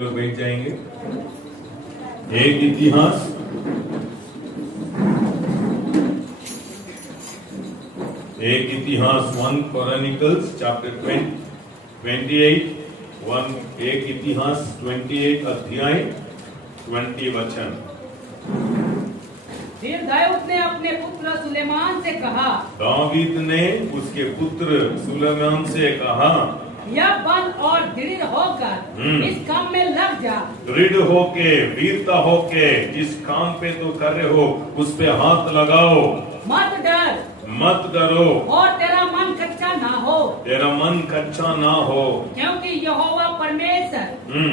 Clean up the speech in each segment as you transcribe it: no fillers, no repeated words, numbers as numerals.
लोग बैठ जाएंगे। एक इतिहास वन क्रॉनिकल्स चैप्टर 28 एक इतिहास 28 अध्याय 20 वचन। फिर दाऊद ने अपने पुत्र सुलेमान से कहा, दावीद ने उसके पुत्र सुलेमान से कहा, यह बल और दृढ़ होकर इस काम में लग जा। दृढ़ होके, वीरता होके जिस काम पे तो कर रहे हो उस पे हाथ लगाओ, मत डरो और तेरा मन कच्चा ना हो, क्योंकि यहोवा परमेश्वर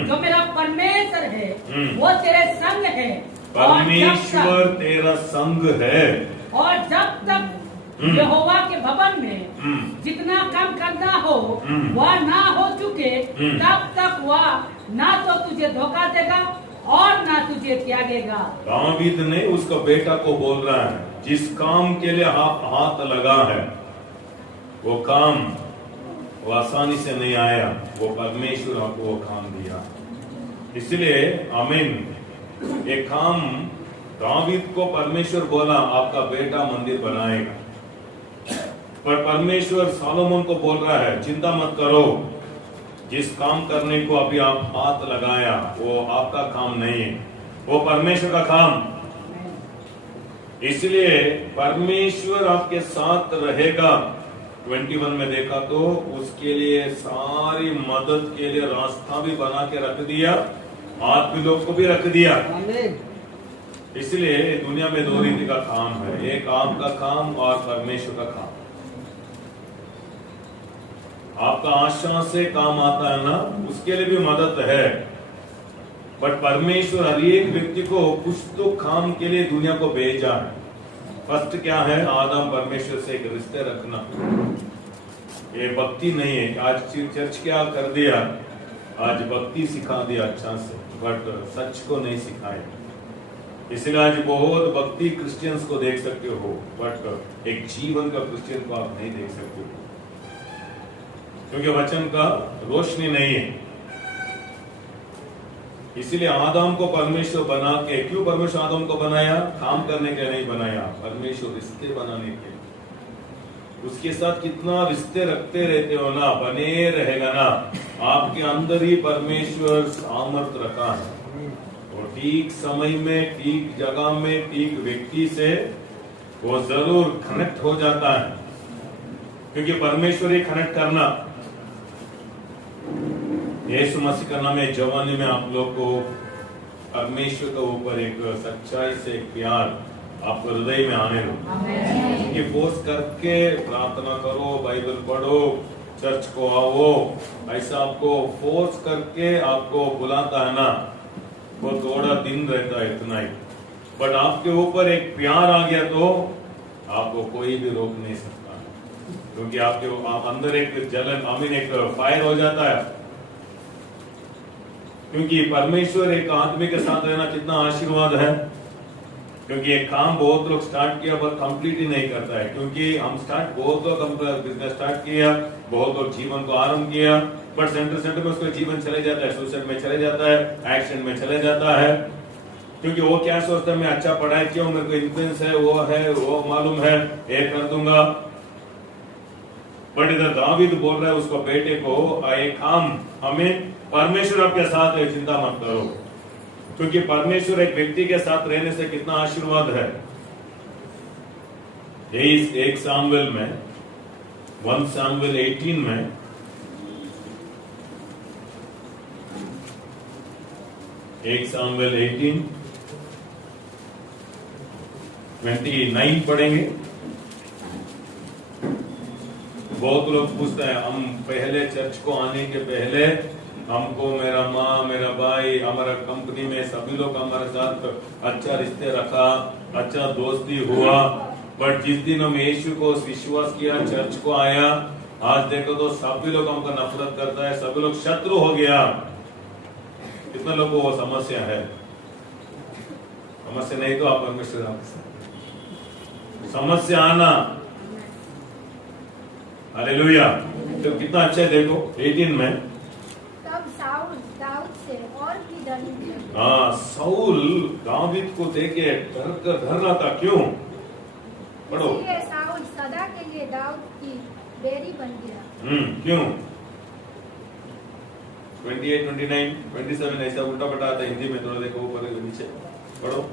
जो मेरा परमेश्वर है वो तेरे संग है। परमेश्वर तेरा संग है। और जब तक यहोवा के भवन में जितना काम करना हो वह ना हो चुके तब तक वह ना तो तुझे धोखा देगा और ना तुझे त्यागेगा। दावीद ने उसका बेटा को बोल रहा है, जिस काम के लिए आप हाथ लगा है वो काम वो आसानी से नहीं आया, वो परमेश्वर आपको वो काम दिया। इसलिए आमीन। एक काम दावीद को परमेश्वर बोला, आपका बेटा मंदिर बनाएगा, पर परमेश्वर सोलोमन को बोल रहा है, चिंता मत करो, जिस काम करने को अभी आप हाथ लगाया वो आपका काम नहीं है, वो परमेश्वर का काम। इसलिए परमेश्वर आपके साथ रहेगा। 21 में देखा तो उसके लिए सारी मदद के लिए रास्ता भी बना के रख दिया, आदमी लोग को भी रख दिया। इसलिए दुनिया में दो रीति का काम है, एक आपका काम और परमेश्वर का काम। आपका आशा से काम आता है ना, उसके लिए भी मदद है, बट परमेश्वर हर एक व्यक्ति को कुछ तो काम के लिए दुनिया को भेजा है। फर्स्ट क्या है? आदम परमेश्वर से एक रिश्ते रखना। ये भक्ति नहीं है। आज चर्च क्या कर दिया, आज भक्ति सिखा दिया अच्छा से, बट सच को नहीं सिखाया। इसलिए आज बहुत भक्ति क्रिश्चियंस को देख सकते हो, बट एक जीवन का क्रिश्चियन को आप नहीं देख सकते हो, क्योंकि वचन का रोशनी नहीं है। इसीलिए आदम को परमेश्वर बना के, क्यों परमेश्वर आदम को बनाया? काम करने के लिए नहीं बनाया, परमेश्वर रिश्ते बनाने के लिए। उसके साथ कितना रिश्ते रखते रहते हो ना, बने रहेगा ना, आपके अंदर ही परमेश्वर सामर्थ रखा है। और ठीक समय में, ठीक जगह में, ठीक व्यक्ति से वो जरूर कनेक्ट हो जाता है, क्योंकि परमेश्वर ही कनेक्ट करना। यीशु मसीह का नाम है, जवानी में आप लोग को परमेश्वर के ऊपर एक सच्चाई से एक प्यार आपको हृदय में आने दो। कि फोर्स करके प्रार्थना करो, बाइबल पढ़ो, चर्च को आओ, ऐसा आपको फोर्स करके आपको बुलाता है ना, वो थोड़ा दिन रहता है इतना ही। बट आपके ऊपर एक प्यार आ गया तो आपको कोई भी रोक नहीं सकता, क्योंकि आपके अंदर एक जलन, आमीन, एक फायर हो जाता है। क्योंकि परमेश्वर एक आदमी के साथ रहना कितना आशीर्वाद है। क्योंकि एक काम बहुत लोग स्टार्ट किया पर कंप्लीट ही नहीं करता है, क्योंकि हम बहुत लोग बिजनेस स्टार्ट किया, बहुत लोग जीवन को आरंभ किया, बट सेंटर में उसका जीवन चले जाता है, सुसाइड में चले जाता है, एक्सीडेंट में चले जाता है। क्योंकि वो क्या सोचता है, मैं अच्छा पढ़ाई क्यों, मेरे को इन्फ्लुएंस है, वो मालूम है, ये कर दूंगा। बट इधर दावीद बोल रहा है उसको बेटे को, एक काम हमें, परमेश्वर आपके साथ है, चिंता मत करो। क्योंकि परमेश्वर एक व्यक्ति के साथ रहने से कितना आशीर्वाद है। यही 1 सामुएल में, 1 सामुएल 18 में, एक सामुएल 18 29 पढ़ेंगे। बहुत लोग पूछते हैं, हम पहले चर्च को आने के पहले हमको मेरा माँ, मेरा भाई, हमारा कंपनी में सभी लोग हमारे साथ अच्छा रिश्ते रखा, अच्छा दोस्ती हुआ, बट जिस दिन हम यीशु को विश्वास किया, चर्च को आया, आज देखो तो सभी लोग हमको नफरत करता है, सभी लोग शत्रु हो गया। कितना लोगों को वो समस्या है? समस्या नहीं तो आप परमेश्वर आपके समस्या आना। हालेलुया। तो कितना अच्छा है, देखो 18 में, तब दाऊद से और भी डरने लगे। हाँ, साउल दावीद को देखे डर कर डर रहा था। क्यों? पढ़ो। इसलिए साउल सदा के लिए दाऊद की बैरी बन गया। क्यों? 28, 29, 27 ऐसा उल्टा पटा आता है हिंदी में। थोड़ा देखो ऊपर नीचे पढ़ो।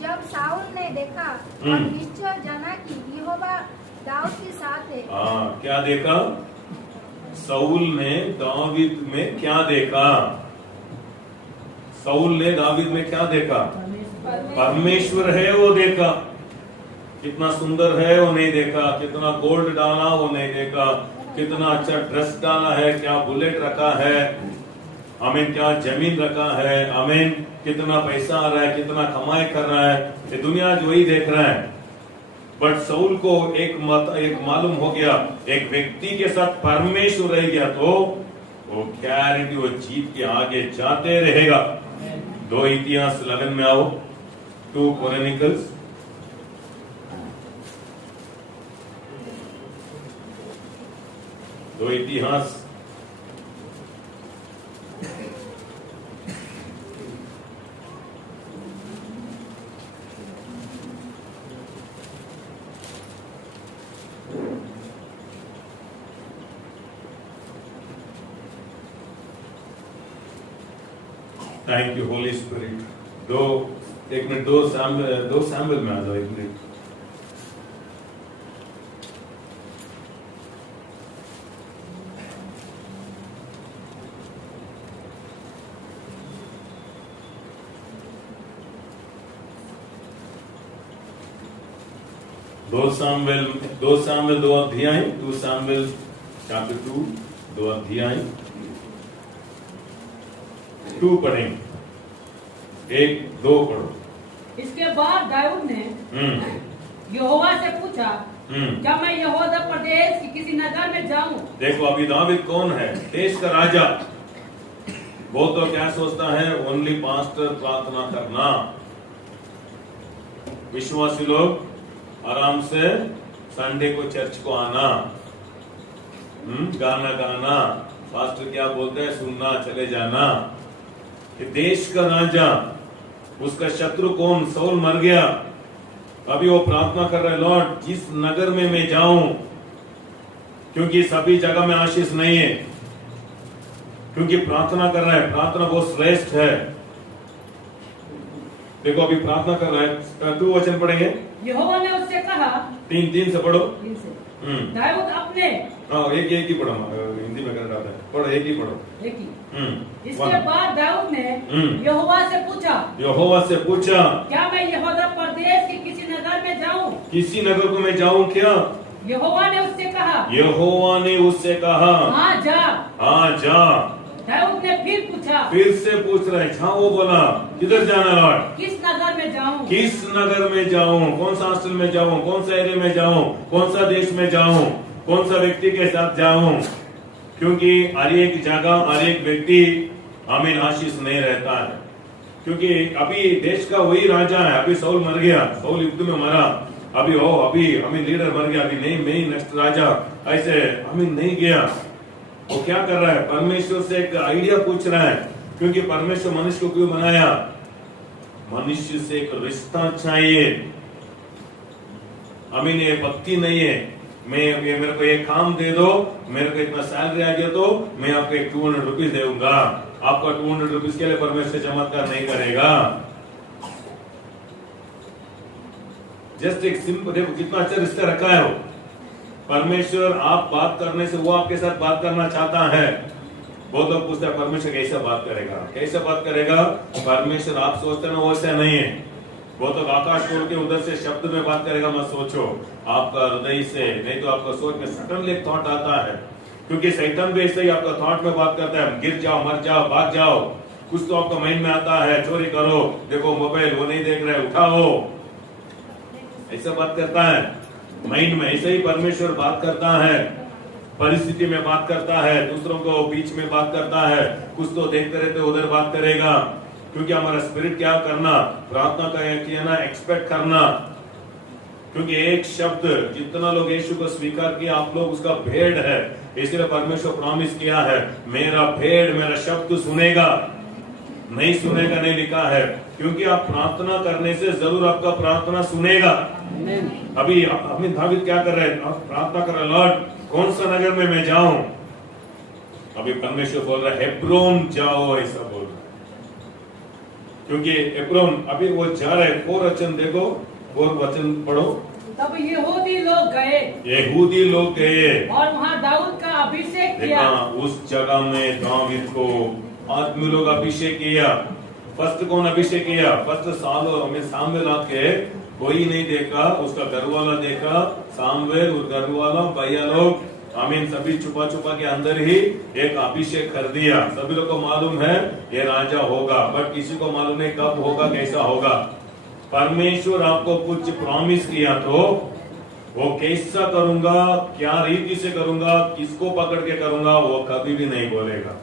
जब साउल ने देखा और निश्चय जाना कि यहोवा दाऊद के साथ है। क्या देखा? साउल ने दावीद में क्या देखा? साउल ने दावीद में क्या देखा? परमेश्वर है वो देखा। कितना सुंदर है वो नहीं देखा। कितना गोल्ड डाला वो नहीं देखा। कितना अच्छा ड्रेस डाला है, क्या बुलेट रखा है, आमीन, क्या जमीन रखा है, आमीन, कितना पैसा आ रहा है, कितना कमाई कर रहा है, ये दुनिया जो वही देख रहा है। बट साउल को एक मालूम हो गया, एक व्यक्ति के साथ परमेश्वर रह गया तो वो गारंटी वो जीत के आगे जाते रहेगा। 2 इतिहास लगन में आओ, 2 क्रॉनिकल्स, दो इतिहास, थैंक यू होली स्पिरिट। एक मिनट, 2 सैमुएल में आ जाओ, 1 मिनट। दो सामुएल 2 अध्याय, 2 सामुएल चैप्टर 2, 2 अध्याय 2 पढ़ेंगे, 1, 2 पढ़ो। इसके बाद दाऊद ने यहोवा से पूछा, क्या मैं यहूदा प्रदेश की किसी नगर में जाऊं? देखो अभी दावीद कौन है? देश का राजा। वो तो क्या सोचता है? ओनली पास्टर प्रार्थना करना। विश्वासी लोग आराम से संडे को चर्च को आना, गाना गाना, पास्टर क्या बोलते हैं सुनना, चले जाना। कि देश का राजा, उसका शत्रु कौन? साउल मर गया। अभी वो प्रार्थना कर रहे, लॉर्ड जिस नगर में मैं जाऊं, क्योंकि सभी जगह में आशीष नहीं है, क्योंकि प्रार्थना कर रहा है, प्रार्थना बहुत श्रेष्ठ है। देखो अभी प्रार्थना कर रहा है। 2 वचन पढ़ेंगे। यहोवा ने उससे कहा, 3 से पढ़ो। दाऊद अपने एक ही पढ़ो, हिंदी में कर रहा है, पढ़ो, एक ही पढ़ो। एक ही। इसके बाद दाऊद ने यहोवा से पूछा, क्या मैं यहूदा प्रदेश के किसी नगर में जाऊं? किसी नगर को मैं जाऊं क्या? यहोवा ने उससे कहा, हाँ जा। दाऊद ने फिर से पूछ रहे, हाँ वो बोला, किधर जाना लॉर्ड? किस नगर में जाऊं? किस नगर में जाऊं? कौन सा हॉस्टल में जाऊं? कौन सा एरिया में जाऊं? कौन सा देश में जाऊं? कौन सा व्यक्ति के साथ जाऊं? क्योंकि हर एक जगह हर एक व्यक्ति आमीन आशीष नहीं रहता है। क्योंकि अभी देश का वही राजा है। अभी साउल मर गया, साउल युद्ध में मरा। अभी आमीन लीडर मर गया, अभी नहीं मैं नेक्स्ट राजा, ऐसे आमीन नहीं गया। वो क्या कर रहा है? परमेश्वर से एक आइडिया पूछ रहा है। क्योंकि परमेश्वर मनुष्य को क्यों बनाया? मनुष्य से एक रिश्ता चाहिए। आमीन, ये भक्ति नहीं है मेरे को एक काम दे दो, मेरे को इतना सैलरी आ गया तो मैं आपको 200 रुपीज दूंगा। आपका 200 रुपीज के लिए परमेश्वर चमत्कार नहीं करेगा। जस्ट एक सिंपल, देखो कितना अच्छा रिश्ता रखा है वो। परमेश्वर आप बात करने से वो आपके साथ बात करना चाहता है। बहुत लोग पूछते हैं परमेश्वर कैसे बात करेगा, कैसे बात करेगा? परमेश्वर आप सोचते हैं ना वैसा नहीं है। वो तो आकाश छोड़ के उधर से शब्द में बात करेगा मत सोचो, आपका हृदय से, नहीं तो आपका सोच में सडनली एक थॉट आता है। क्योंकि शैतान भी ऐसे ही आपका थॉट में बात करता है, गिर जाओ, मर जाओ, भाग जाओ। कुछ तो आपका माइंड में आता है, चोरी करो, देखो मोबाइल वो नहीं देख रहे, उठाओ, ऐसा बात करता है माइंड में। ऐसे ही परमेश्वर बात करता है, परिस्थिति में बात करता है, दूसरों को बीच में बात करता है। कुछ तो देखते रहते उधर बात करेगा। क्योंकि हमारा स्पिरिट क्या करना, प्रार्थना किया ना, एक्सपेक्ट करना। क्योंकि एक शब्द, जितना लोग यीशु को स्वीकार किया, आप लोग उसका भेड़ है। इसलिए परमेश्वर प्रॉमिस किया है, मेरा भेड़ मेरा शब्द सुनेगा, नहीं सुनेगा नहीं लिखा है, क्योंकि आप प्रार्थना करने से जरूर आपका प्रार्थना सुनेगा। अभी दावीद क्या कर रहे हैं? प्रार्थना कर रहे, लॉर्ड कौन सा नगर में मैं जाऊं? अभी परमेश्वर बोल रहा है हेब्रोन जाओ, ऐसा बोल रहा है, क्योंकि हेब्रोन अभी वो जा रहे हैं। 4 वचन देखो, 4 वचन पढ़ो। तब यहूदी लोग गए और वहाँ दाऊद का अभिषेक किया। उस जगह में दाऊद को आदमी लोग अभिषेक किया। फर्स्ट कौन अभिषेक किया? फर्स्ट सामुएल आके कोई नहीं देखा, उसका घर वाला देखा, सामुएल और घर वाला भैया लोग सभी छुपा छुपा के अंदर ही एक अभिषेक कर दिया। सभी लोग को मालूम है ये राजा होगा, बट किसी को मालूम नहीं कब होगा, कैसा होगा। परमेश्वर आपको कुछ प्रॉमिस किया तो वो कैसा करूंगा, क्या रीति से करूंगा, किसको पकड़ के करूंगा, वो कभी भी नहीं बोलेगा।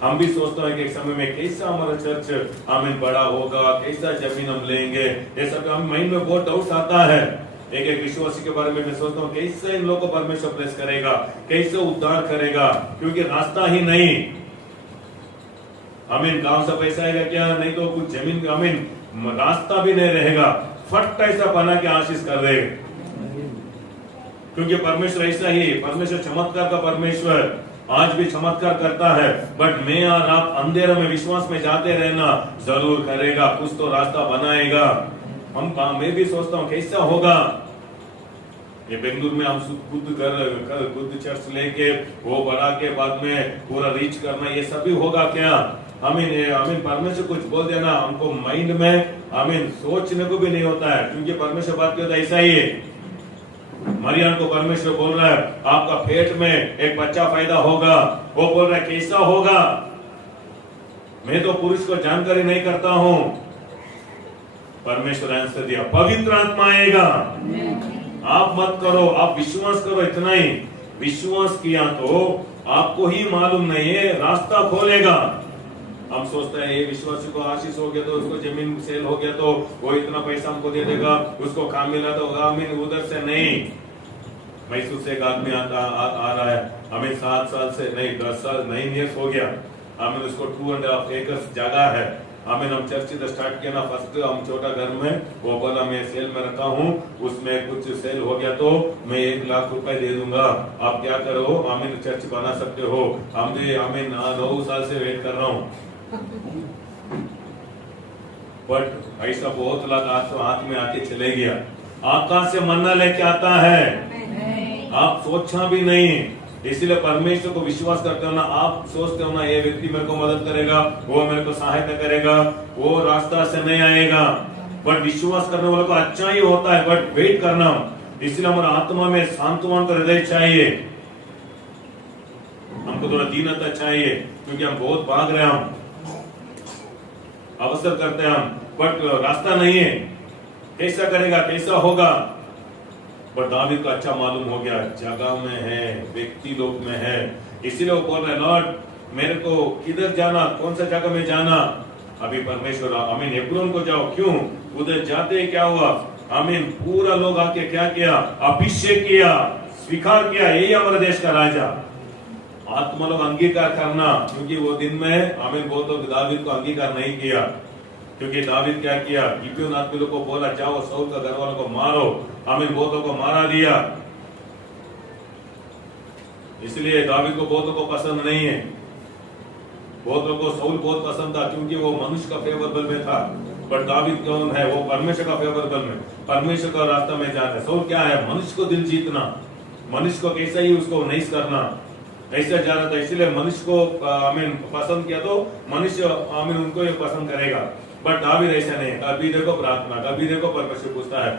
हम भी सोचते हैं कि एक समय में कैसा हमारा चर्च बड़ा होगा, कैसा जमीन हम लेंगे, ये सब हम माइंड में बहुत डाउट आता है। एक एक विश्वासी के बारे में मैं सोचता हूँ कैसे इन लोगों को परमेश्वर ब्लेस करेगा, कैसे उद्धार करेगा, क्योंकि रास्ता ही नहीं। गांव से पैसा आएगा क्या? नहीं तो कुछ जमीन रास्ता भी नहीं रहेगा, फट ऐसा बना के आशीष कर देगा, क्योंकि परमेश्वर ऐसा ही, परमेश्वर चमत्कार का परमेश्वर आज भी चमत्कार करता है। बट मैं और आप अंधेरे में विश्वास में जाते रहना जरूर करेगा, कुछ तो रास्ता बनाएगा। मैं भी सोचता हूँ कैसा होगा ये बेंगलुरु में, हम खुद चर्च लेके वो बढ़ा के बाद में पूरा रीच करना, ये सभी होगा क्या? परमेश्वर कुछ बोल देना, हमको माइंड में सोचने को भी नहीं होता है, क्योंकि परमेश्वर बात करता है ऐसा ही है। मरियम को परमेश्वर बोल रहा है आपका पेट में एक बच्चा पैदा होगा, वो बोल रहा है कैसा होगा? मैं तो पुरुष को जानकारी नहीं करता हूँ। परमेश्वर आंसर दिया, पवित्र आत्मा आएगा, आप मत करो, आप विश्वास करो, इतना ही। विश्वास किया तो आपको ही मालूम नहीं है, रास्ता खोलेगा। हम सोचते हैं ये विश्वासी को आशीष हो गया तो उसको जमीन सेल हो गया तो वो इतना पैसा हमको दे देगा, उसको काम मिला तो उधर से नहीं। मैसूर से एक आदमी आ रहा है, हमें 7 साल से नहीं 10 साल 9 ईयर्स हो गया, उसको 2.5 एकड़ जगह है। हम चर्च इधर स्टार्ट किया ना, फर्स्ट हम छोटा घर में, वो बोला मैं सेल में रखा हूँ, उसमें कुछ सेल हो गया तो मैं 1 लाख रुपए दे दूंगा, आप क्या करो, चर्च बना सकते हो। हम 9 साल से वेट कर रहा हूँ, बट ऐसा बहुत लाख हाथ में आके चले गया। आकाश से मन्ना लेके आता है, आप सोचा भी नहीं। इसलिए परमेश्वर को विश्वास करते हो ना, आप सोचते हो ना ये व्यक्ति मेरे को मदद करेगा, वो मेरे को सहायता करेगा, वो रास्ता से नहीं आएगा। बट विश्वास करने वालों को अच्छा ही होता है, बट वेट करना। इसलिए हमारा आत्मा में सांत्वन का हृदय चाहिए, हमको थोड़ा दीनता चाहिए, क्योंकि हम बहुत भाग रहे हैं, हम अवसर करते हैं हम, बट रास्ता नहीं है। कैसा करेगा, कैसा होगा? बट दावीद को अच्छा मालूम हो गया, जगह में है, व्यक्ति लोग में है। इसीलिए वो बोल रहे लॉर्ड मेरे को किधर जाना, कौन सा जगह में जाना? अभी परमेश्वर हेब्रोन को जाओ। क्यों? उधर जाते ही क्या हुआ? पूरा लोग आके क्या किया? अभिषेक किया, स्वीकार किया, यही हमारे देश का राजा। आत्मा लोग अंगीकार करना, क्योंकि वो दिन में बहुत लोग दावीद को अंगीकार नहीं किया, क्योंकि दावीद क्या किया? गिबेयोन आदमी को बोला जाओ शाऊल का घर वालों को मारो, बहुतों को मारा दिया। इसलिए दावीद को बहुतों को पसंद नहीं है। बहुत लोगों को शाऊल बहुत पसंद था, क्योंकि वो मनुष्य का फेवरेबल में था। पर दावीद कौन है? वो परमेश्वर का फेवरेबल में, परमेश्वर का रास्ता में जाना है। शाऊल क्या है? मनुष्य को दिल जीतना, मनुष्य को कैसा ही उसको नहीं करना, ऐसा जाना था। इसलिए मनुष्य को पसंद किया तो मनुष्य उनको ये पसंद करेगा। बट दावीद ऐसा नहीं, कभी देखो प्रार्थना, कभी देखो परमेश्वर पूछता है,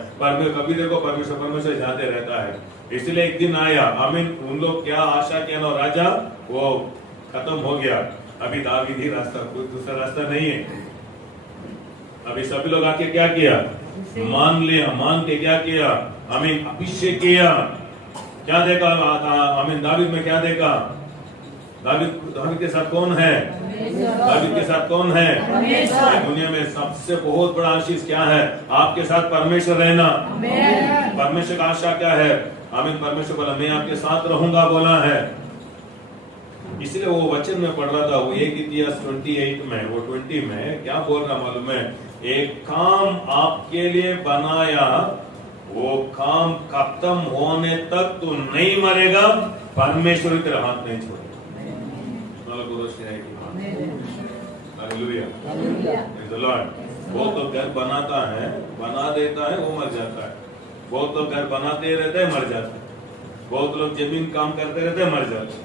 कभी देखो परमेश्वर जाते रहता है। इसलिए एक दिन आया, उन लोग क्या आशा किया ना राजा, वो खत्म हो गया। अभी दावीद ही रास्ता, कोई दूसरा रास्ता नहीं है। अभी सभी लोग आके क्या किया? मान लिया, मान के क्या किया? अभिषेक किया। क्या देखा? दावीद में क्या देखा? दावीद के साथ कौन है? दावीद के साथ कौन है? दुनिया में सबसे बहुत बड़ा आशीष क्या है? आपके साथ परमेश्वर रहना। परमेश्वर का आशा क्या है? परमेश्वर बोला मैं आपके साथ रहूंगा, बोला है। इसलिए वो वचन में पढ़ रहा था, वो 1 इतिहास 28 में, वो 20 में क्या बोल रहा मालूम है, एक काम आपके लिए बनाया, वो काम खत्म होने तक तू नहीं मरेगा, परमेश्वर तेरा हाथ नहीं छोड़ेगा। वो तो घर बनाता है, बना देता है, वो मर जाता है। बहुत लोग घर बनाते रहते हैं, मर जाते हैं। बहुत लोग जमीन काम करते रहते हैं, मर जाते हैं।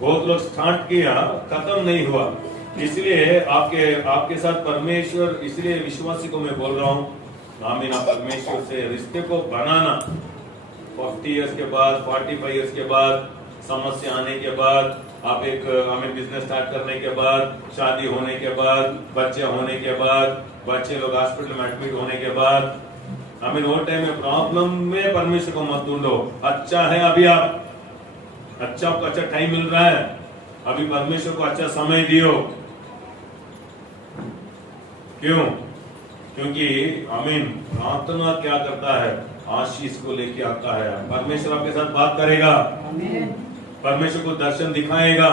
बहुत लोग स्टार्ट किया, खत्म नहीं हुआ। इसलिए आपके साथ परमेश्वर, इसलिए विश्वासी को मैं बोल रहा हूँ, आमीन, आप परमेश्वर से रिश्ते को बनाना। 40 इयर्स के बाद, 45 इयर्स के बाद, समस्या आने के बाद, आप एक बिजनेस स्टार्ट करने के बाद, शादी होने के बाद, बच्चे होने के बाद, बच्चे लोग हॉस्पिटल में एडमिट होने के बाद, वो टाइम में प्रॉब्लम में परमेश्वर को मत ढूंढो। अच्छा है अभी आपको अच्छा टाइम मिल रहा है, अभी परमेश्वर को अच्छा समय दियो। क्यों? क्योंकि प्रार्थना क्या करता है, आशीष को लेके आता है। परमेश्वर आपके साथ बात करेगा, परमेश्वर को दर्शन दिखाएगा,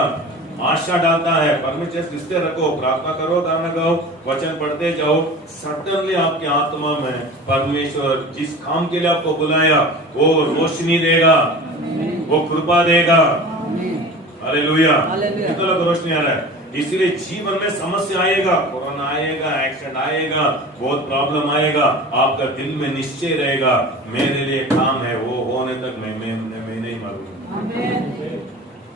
आशा डालता है। परमेश्वर से रिश्ते रखो, प्रार्थना करो, गाना गाओ, वचन पढ़ते जाओ। सडनली आपके आत्मा में परमेश्वर जिस काम के लिए आपको बुलाया वो रोशनी देगा, वो कृपा देगा। हालेलुया। कितना लोग रोशनी आ रहा है। इसलिए जीवन में समस्या आएगा, कोरोना आएगा, एक्सीडेंट आएगा, बहुत प्रॉब्लम आएगा, आपका दिल में निश्चय रहेगा, मेरे लिए काम है, वो होने तक मैं नहीं मरूंगा।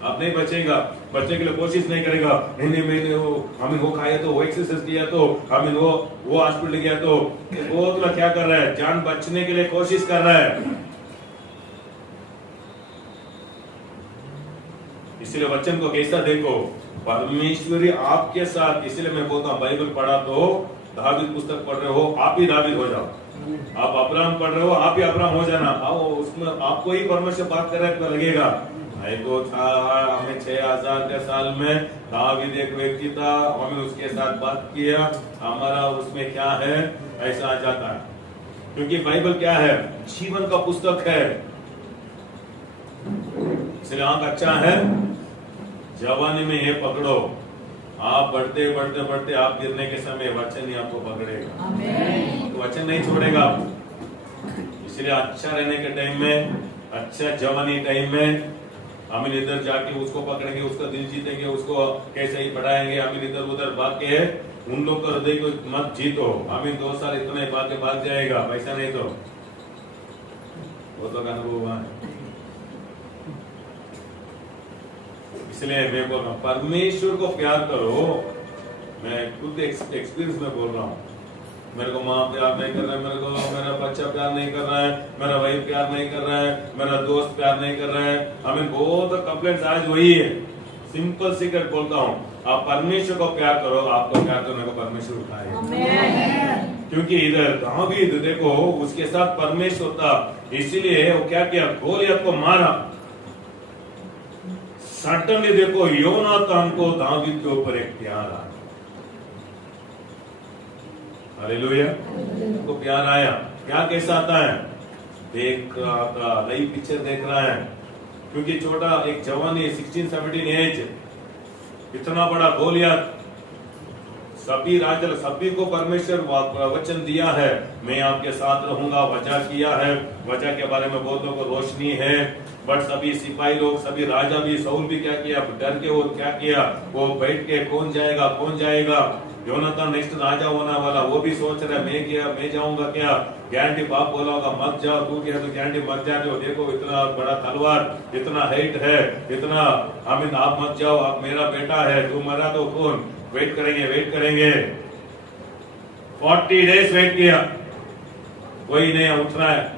आप नहीं बचेगा, बचने के लिए कोशिश नहीं करेगा। नहीं मैंने वो खाया तो, वो एक्सरसाइज किया तो, वो हॉस्पिटल गया तो, वो तो क्या कर रहा है, जान बचने के लिए कोशिश कर रहा है। इसलिए वचन को कैसा देखो, परमेश्वरी आपके साथ। इसलिए मैं बोलता हूँ, बाइबल पढ़ा तो, दावीद पुस्तक पढ़ रहे हो, आप ही दावीद हो जाओ। आप अब्राहम पढ़ रहे हो, आप ही अब्राहम हो जाना। उसमें आपको ही परमेश्वर बात कर रहा है, लगेगा। हमें 6000 के साल में दावीद एक व्यक्ति था, हमें उसके साथ बात किया, हमारा उसमें क्या है, ऐसा आ जाता है। क्योंकि बाइबल क्या है, जीवन का पुस्तक है। इसलिए आंख अच्छा है, जवानी में ये पकड़ो, आप बढ़ते बढ़ते बढ़ते आप गिरने के समय वचन ही आपको पकड़ेगा, तो वचन नहीं छोड़ेगा आपको। इसलिए अच्छा रहने के टाइम में, अच्छा जवानी टाइम में, हम इधर जाके उसको पकड़ेंगे, उसका दिल जीतेंगे, उसको कैसे ही बढ़ाएंगे, हम इधर उधर भाग के उन लोग का हृदय को मत जीतो। 2 साल इतने भाग जाएगा, पैसा नहीं तो वो तो अनुभव हुआ है। इसलिए मैं बोल रहा हूँ, परमेश्वर को प्यार करो। मैं खुद एक्सपीरियंस में बोल रहा हूँ। मेरे को माँ प्यार नहीं कर रहा है, मेरे को मेरा बच्चा प्यार नहीं कर रहा है, मेरा भाई प्यार नहीं कर रहा है, मेरा दोस्त प्यार नहीं कर रहा है। बहुत कंप्लेंट्स आज वही है। सिंपल सीक्रेट बोलता हूँ, आप परमेश्वर को प्यार करो, आपको प्यार करने को परमेश्वर उठाएगा। क्योंकि इधर दावीद देखो, उसके साथ परमेश्वर था, इसीलिए वो क्या किया, गोलियत को मारा। सडनली देखो, योनातान को दावीद के ऊपर एक प्यार आया। हालेलुया। उनको प्यार आया। क्या कैसा आता है, देख रहा था, लाइव पिक्चर देख रहा है। क्योंकि छोटा एक जवानी, 16-17 एज, इतना बड़ा गोलियत, सभी को परमेश्वर वचन दिया है, मैं आपके साथ रहूंगा, वजह किया है, वजह के बारे में बहुतों को रोशनी है। बट सभी सिपाही लोग, सभी राजा भी, साउल भी क्या किया, डर के वो क्या किया, वो बैठ के कौन जाएगा। योनातान नेक्स्ट राजा होने वाला, वो भी सोच रहा है मैं जाऊंगा क्या, गारंटी बाप बोला होगा मत जाओ, तू क्या तो गारंटी मत जाओ, देखो इतना बड़ा तलवार, इतना हाइट है, इतना आप मत जाओ, आप मेरा बेटा है, तू मरा तो कौन, वेट करेंगे। 40 डेज वेट किया, कोई नहीं उठ रहा है।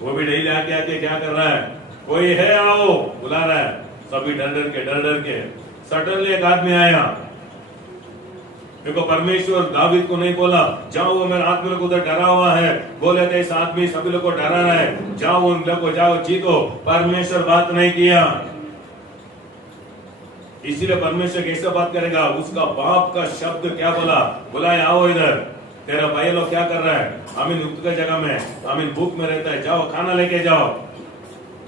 वो भी डेली आके क्या कर रहा है, कोई है आओ, बुला रहा है। सभी डर के सडनली एक आदमी आया। देखो, परमेश्वर दावीद को नहीं बोला जाओ, वो मेरा आदमी लोग उधर डरा हुआ है, बोले थे इस आदमी सभी लोग को डरा रहा है, जाओ उन लोग को, जाओ जीतो। परमेश्वर बात नहीं किया। इसीलिए परमेश्वर कैसे बात करेगा, उसका बाप का शब्द क्या बोला आओ इधर, तेरा भाई लोग क्या कर रहा है, युक्त का जगह में, भूख में रहता है, जाओ खाना लेके जाओ।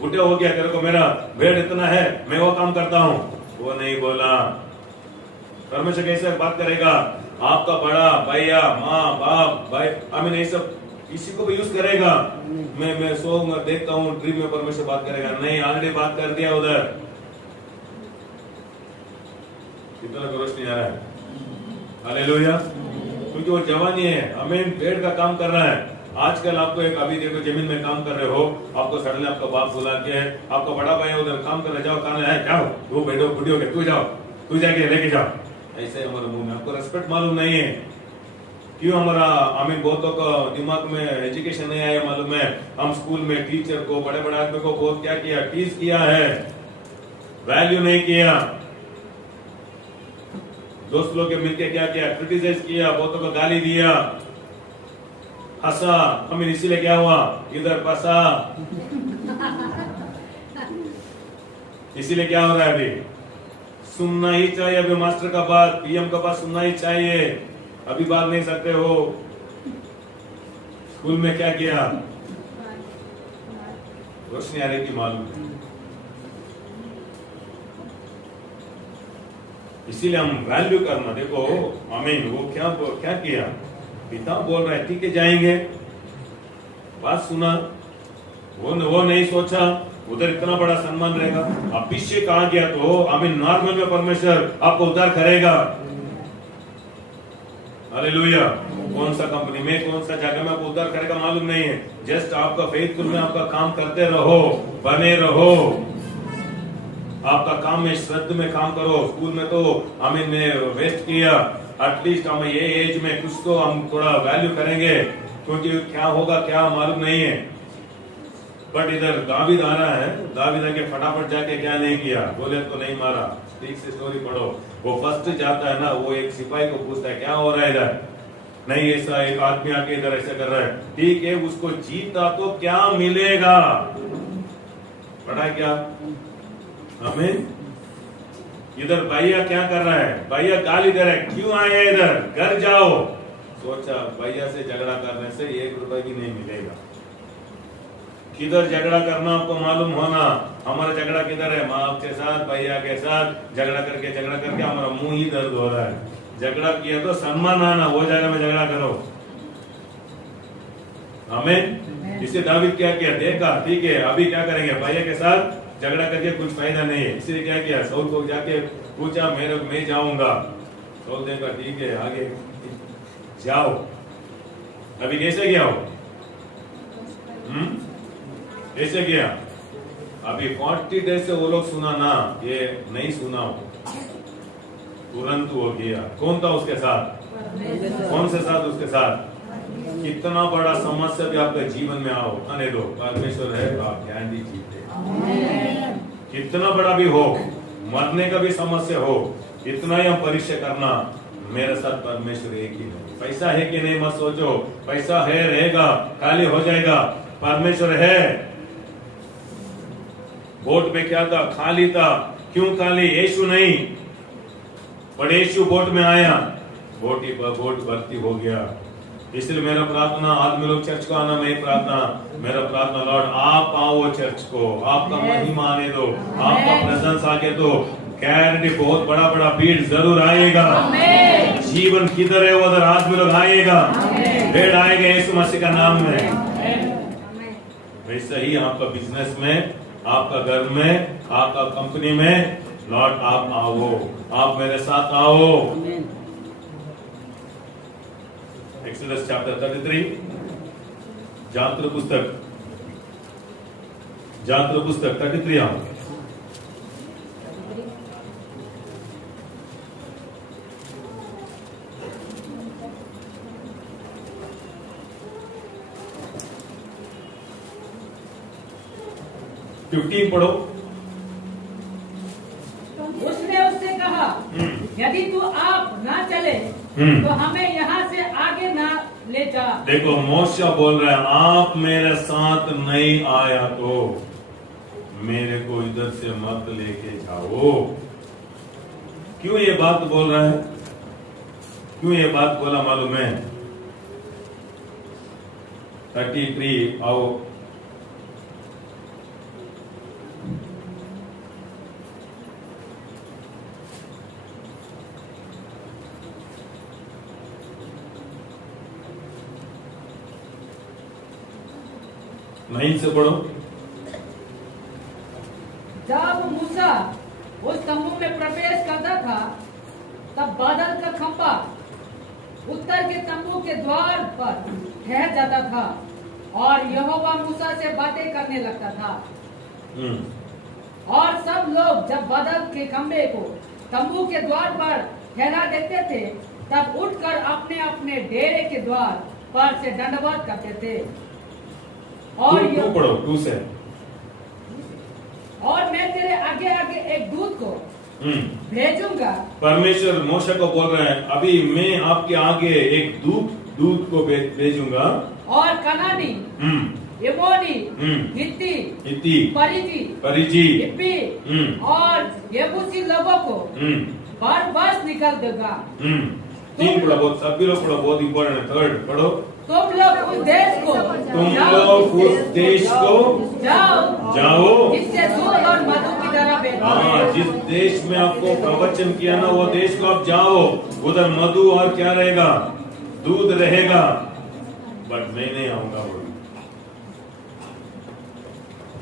बुढ़े हो गया, तेरे को मेरा भेड़ इतना है, मैं वो काम करता हूँ, वो नहीं बोला। परमेश्वर कैसे बात करेगा? आपका बड़ा भैया, माँ बाप, भाई, ये सब किसी को भी यूज करेगा। मैं सोऊंगा, देखता हूँ ड्रीम में परमेश्वर बात करेगा, नहीं, ऑलरेडी बात कर दिया उधर। कितना रोशनी आ रहा है, हालेलुया। क्योंकि वो जवानी है, आमीन, पेड़ का काम कर रहा है। आजकल आपको एक, अभी देखो जमीन में काम कर रहे हो, आपको सडनली आपका बाप बुला के, आपका बड़ा भाई उधर काम कर रहे, जाओ खाना है, जाओ, वो बैठो, बुढ़ी हो गए, तू जाओ, तू जाके लेके जाओ। ऐसे हमारे मुंह में आपको रेस्पेक्ट मालूम नहीं है। क्यों हमारा बहुतों का दिमाग में एजुकेशन नहीं आया मालूम है। हम स्कूल में टीचर को, बड़े बड़े आदमी को बहुत क्या किया, टीज किया है, वैल्यू नहीं किया। दोस्त लोग के मिलके क्या किया, क्रिटिसाइज किया, बहुतों को गाली दिया, हंसा, हमें इसीलिए क्या हुआ, इधर फंसा। इसीलिए क्या हो रहा है, अभी सुनना ही चाहिए। अभी मास्टर का बात, पीएम का बात सुनना ही चाहिए। अभी बात नहीं सकते हो। स्कूल में क्या किया, रोशनी आ रही थी मालूम। इसीलिए हम वैल्यू करना, देखो आमीन, वो क्या किया, पिता बोल रहा है, ठीक है जाएंगे, बात सुना, वो नहीं सोचा उधर इतना बड़ा सम्मान रहेगा। अब पीछे कहा गया तो आमीन, नॉर्मल में परमेश्वर आपको उद्धार करेगा। हालेलुया। कौन सा कंपनी में, कौन सा जगह में आपको उद्धार करेगा मालूम नहीं है। जस्ट आपका फेथफुल में आपका काम करते रहो, बने रहो, आपका काम में श्रद्धा में काम करो। स्कूल में तो हमें वेस्ट किया, एटलीस्ट हम ये एज में कुछ तो हम थोड़ा वैल्यू करेंगे, क्योंकि क्या होगा क्या मालूम नहीं है। बट इधर दावीद आ रहा है, दावीद आके फटाफट जाके क्या नहीं किया, गोलियत को नहीं मारा। ठीक से स्टोरी पढ़ो, वो फर्स्ट जाता है ना, वो एक सिपाही को पूछता है क्या हो रहा है इधर, नहीं ऐसा एक आदमी आके इधर ऐसे कर रहा है, ठीक है उसको जीता तो क्या मिलेगा, पढ़ा क्या हमें। इधर भैया क्या कर रहा है, भैया गाली दे रहा है, क्यों आए इधर, घर जाओ। सोचा भैया से झगड़ा करने से 1 रुपए भी नहीं मिलेगा। किधर झगड़ा करना आपको मालूम होना, हमारा झगड़ा किधर है, माँ के साथ, भैया के साथ झगड़ा करके हमारा मुंह ही दर्द हो रहा है। झगड़ा किया तो सम्मान आना, वो जगह में झगड़ा करो। हमें इसे दावीद क्या किया, देखा ठीक है अभी क्या करेंगे, भैया के साथ झगड़ा करके कुछ फायदा नहीं है, इसलिए क्या किया, सौल को जाके पूछा, मैं जाऊंगा। सौल देखा ठीक है आगे जाओ। अभी कैसे गया हो, कैसे गया, अभी 40 डेज से वो लोग सुना ना, ये नहीं सुना हो, तुरंत वो गया। कौन था उसके साथ, कौन से साथ, उसके साथ। कितना बड़ा समस्या भी आपके जीवन में आओ, आने दो, परमेश्वर है, आप ध्यान दीजिए। कितना बड़ा भी हो, मरने का भी समस्या हो, इतना ही हम परिचय करना, मेरे साथ परमेश्वर एक ही है। पैसा है कि नहीं मत सोचो, पैसा है रहेगा, खाली हो जाएगा, परमेश्वर है। बोट में क्या था, खाली था, क्यों खाली, यीशु नहीं, पर यीशु बोट में आया, बोट भर्ती हो गया। इसलिए मेरा प्रार्थना, आदमी लोग चर्च को आना, मैं प्रार्थना, मेरा प्रार्थना लॉर्ड आप आओ चर्च को, आपका महिमा आने दो, आपका प्रेजेंस आके दो, गारंटी बहुत बड़ा बड़ा भीड़ जरूर आएगा। जीवन किधर है उधर आदमी लोग आएगा, भीड़ आएगा यीशु मसीह का नाम में। वैसे ही आपका बिजनेस में, आपका घर में, आपका कंपनी में, लॉर्ड आप आओ, आप मेरे साथ आओ। एक्सोडस चैप्टर 33, जात्र पुस्तक 33 आओ। पढ़ो। उसने उससे कहा, यदि तू आप ना चले तो हमें यहाँ से आगे ना ले जा। देखो मोशा बोल रहा है, आप मेरे साथ नहीं आया तो मेरे को इधर से मत लेके जाओ। क्यों ये बात बोल रहा है, क्यों ये बात बोला मालूम है। 33 आओ। 9 से पढ़ो। जब मूसा उस तंबू में प्रवेश करता था तब बादल का खंभा उत्तर के तंबू के द्वार पर ठहर जाता था और यहोवा मूसा से बातें करने लगता था। और सब लोग जब बादल के खंभे को तंबू के द्वार पर ठहरा देते थे तब उठकर अपने अपने डेरे के द्वार पर से दंडवत करते थे। और तू पढ़ो 2 से। और मैं तेरे आगे आगे एक दूत को भेजूंगा। परमेश्वर मोशे को बोल रहे हैं अभी मैं आपके आगे एक दूत को भेजूंगा। और कनानी, एमोनी, हित्ती, परिजी, हिब्बी और यबूसी लोगों को बस निकल देगा। 3 पढ़ो, बहुत सभी लोग पढ़ो, बहुत इंपॉर्टेंट है। 3rd पढ़ो। तुम लोग उस देश को जाओ जिससे दूध और मधु की तरह बहता है। जिस देश में आपको प्रवचन किया ना वो देश को आप जाओ, उधर मधु और क्या रहेगा, दूध रहेगा। बट मैं नहीं आऊंगा वो।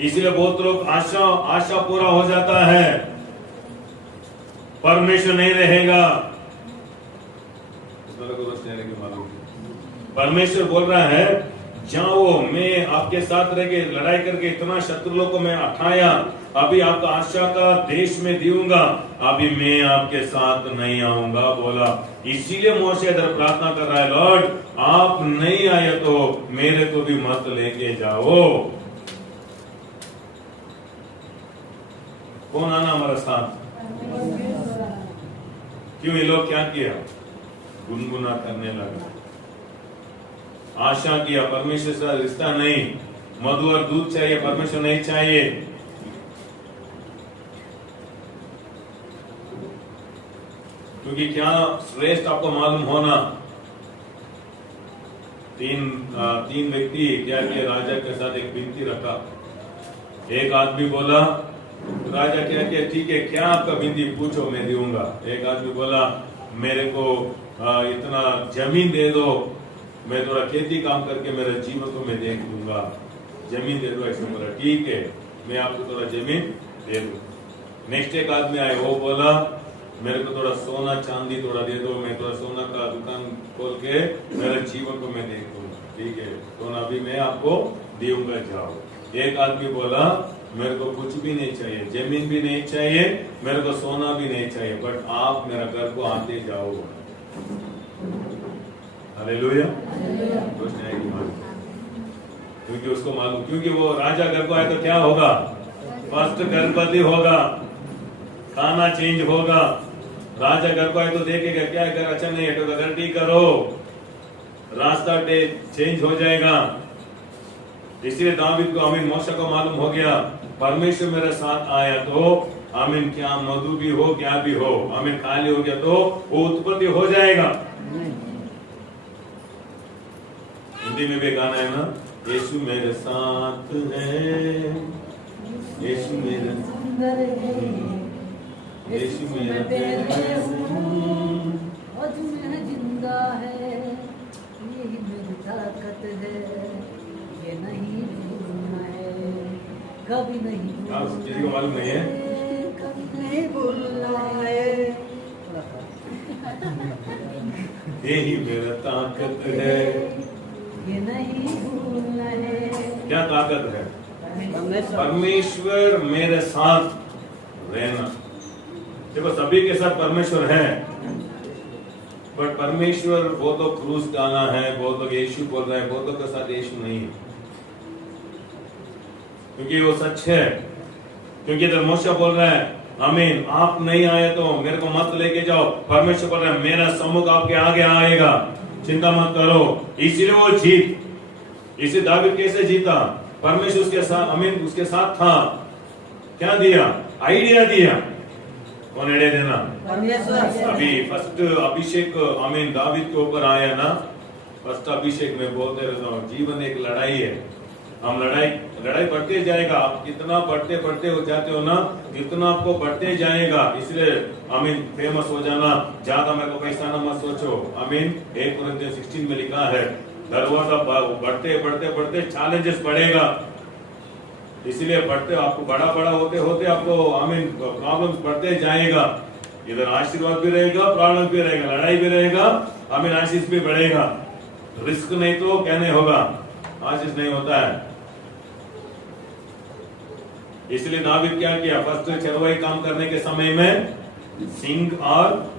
इसलिए बहुत लोग आशा पूरा हो जाता है, परमेश्वर नहीं रहेगा। परमेश्वर बोल रहा है जाओ, मैं आपके साथ रह के लड़ाई करके इतना शत्रु को मैं हटाया, अभी आपका आशा का देश में दूंगा, अभी मैं आपके साथ नहीं आऊंगा बोला। इसीलिए मोशे इधर प्रार्थना कर रहा है, लॉर्ड आप नहीं आए तो मेरे को भी मत लेके जाओ। कौन आना हमारा साथ? क्यों? ये लोग क्या किया? गुनगुना करने लगा, आशा किया, परमेश्वर से रिश्ता नहीं, मधु और दूध चाहिए, परमेश्वर नहीं चाहिए। क्योंकि क्या श्रेष्ठ आपको मालूम होना, तीन व्यक्ति क्या किया, राजा के साथ एक विनती रखा। एक आदमी बोला, राजा क्या किया, ठीक है क्या आपका विनती पूछो मैं दूंगा। एक आदमी बोला मेरे को इतना जमीन दे दो, मैं थोड़ा खेती काम करके मेरे जीवन को मैं देख लूंगा, जमीन दे दो। ऐसे बोला ठीक है मैं आपको थोड़ा जमीन दे दूं। नेक्स्ट एक आदमी आए, वो बोला मेरे को थोड़ा सोना चांदी थोड़ा दे दो, मैं थोड़ा सोना का दुकान खोल के मेरे जीवन को मैं देख लूंगा। ठीक है सोना भी मैं आपको दूंगा, जाओ। एक आदमी बोला मेरे को कुछ भी नहीं चाहिए, जमीन भी नहीं चाहिए, मेरे को सोना भी नहीं चाहिए, बट आप मेरा घर को आते जाओ। हालेलुया। क्योंकि उसको मालूम, क्योंकि वो राजा घर को आए तो क्या होगा, फर्स्ट घर बदली होगा, खाना चेंज होगा। राजा घर को आए तो देखेगा क्या घर अच्छा नहीं है तो घर ठीक करो, रास्ता चेंज हो जाएगा। इसलिए दावीद को आमीन मोशे को मालूम हो गया परमेश्वर मेरे साथ आया तो आमीन क्या मधु भी हो क्या भी हो, आमीन खाली हो गया तो वो उत्पत्ति हो जाएगा। हिंदी में भी गाना है ना, यीशु मेरे साथ है, यीशु मेरे यीशु मेरे जिंदा है, यही मेरी ताकत है, ये नहीं भूलना है, कभी नहीं किसी को मालूम नहीं है, कभी नहीं भूलना है, यही मेरा ताकत है, ये नहीं भूलना है। क्या ताकत है? परमेश्वर मेरे साथ रहना। देखो सभी के साथ परमेश्वर है, बट परमेश्वर बहुत लोग क्रूस डाला है, बहुत लोग यीशु बोल रहे हैं, बहुत लोग के साथ यीशु नहीं है, क्योंकि वो सच है। क्योंकि इधर मोशे बोल रहा है आमीन आप नहीं आए तो मेरे को मत लेके जाओ, परमेश्वर बोल रहा है मेरा सम्मुख आपके आगे आएगा, चिंता मत करो। इसीलिए वो जीत, इसे दावीद कैसे जीता, परमेश्वर उसके साथ आमीन उसके साथ था। क्या दिया? आइडिया दिया। कौन आइडिया देना? अभी फर्स्ट अभिषेक आमीन दावीद के ऊपर आया ना, फर्स्ट अभिषेक में बोलते रहता हूँ जीवन एक लड़ाई है, हम लड़ाई बढ़ते जाएगा। आप कितना बढ़ते हो जाते हो ना, जितना आपको बढ़ते जाएगा। इसलिए आमीन फेमस हो जाना, ज्यादा मेरे को पैसा ना मत सोचो। आमीन 1 कोरिन्थियों 16 में लिखा है दरवाजा बढ़ते चैलेंजेस बढ़ेगा, इसलिए बढ़ते आपको बड़ा बड़ा होते होते आपको प्रॉब्लम्स बढ़ते जाएगा। इधर आशीर्वाद भी रहेगा, प्रॉब्लम भी रहेगा, लड़ाई भी रहेगा, आशीष भी बढ़ेगा। रिस्क नहीं तो क्या नहीं होगा, आशीष नहीं होता है। इसलिए दावीद क्या किया, फर्स्ट चरवाही काम करने के समय में सिंह और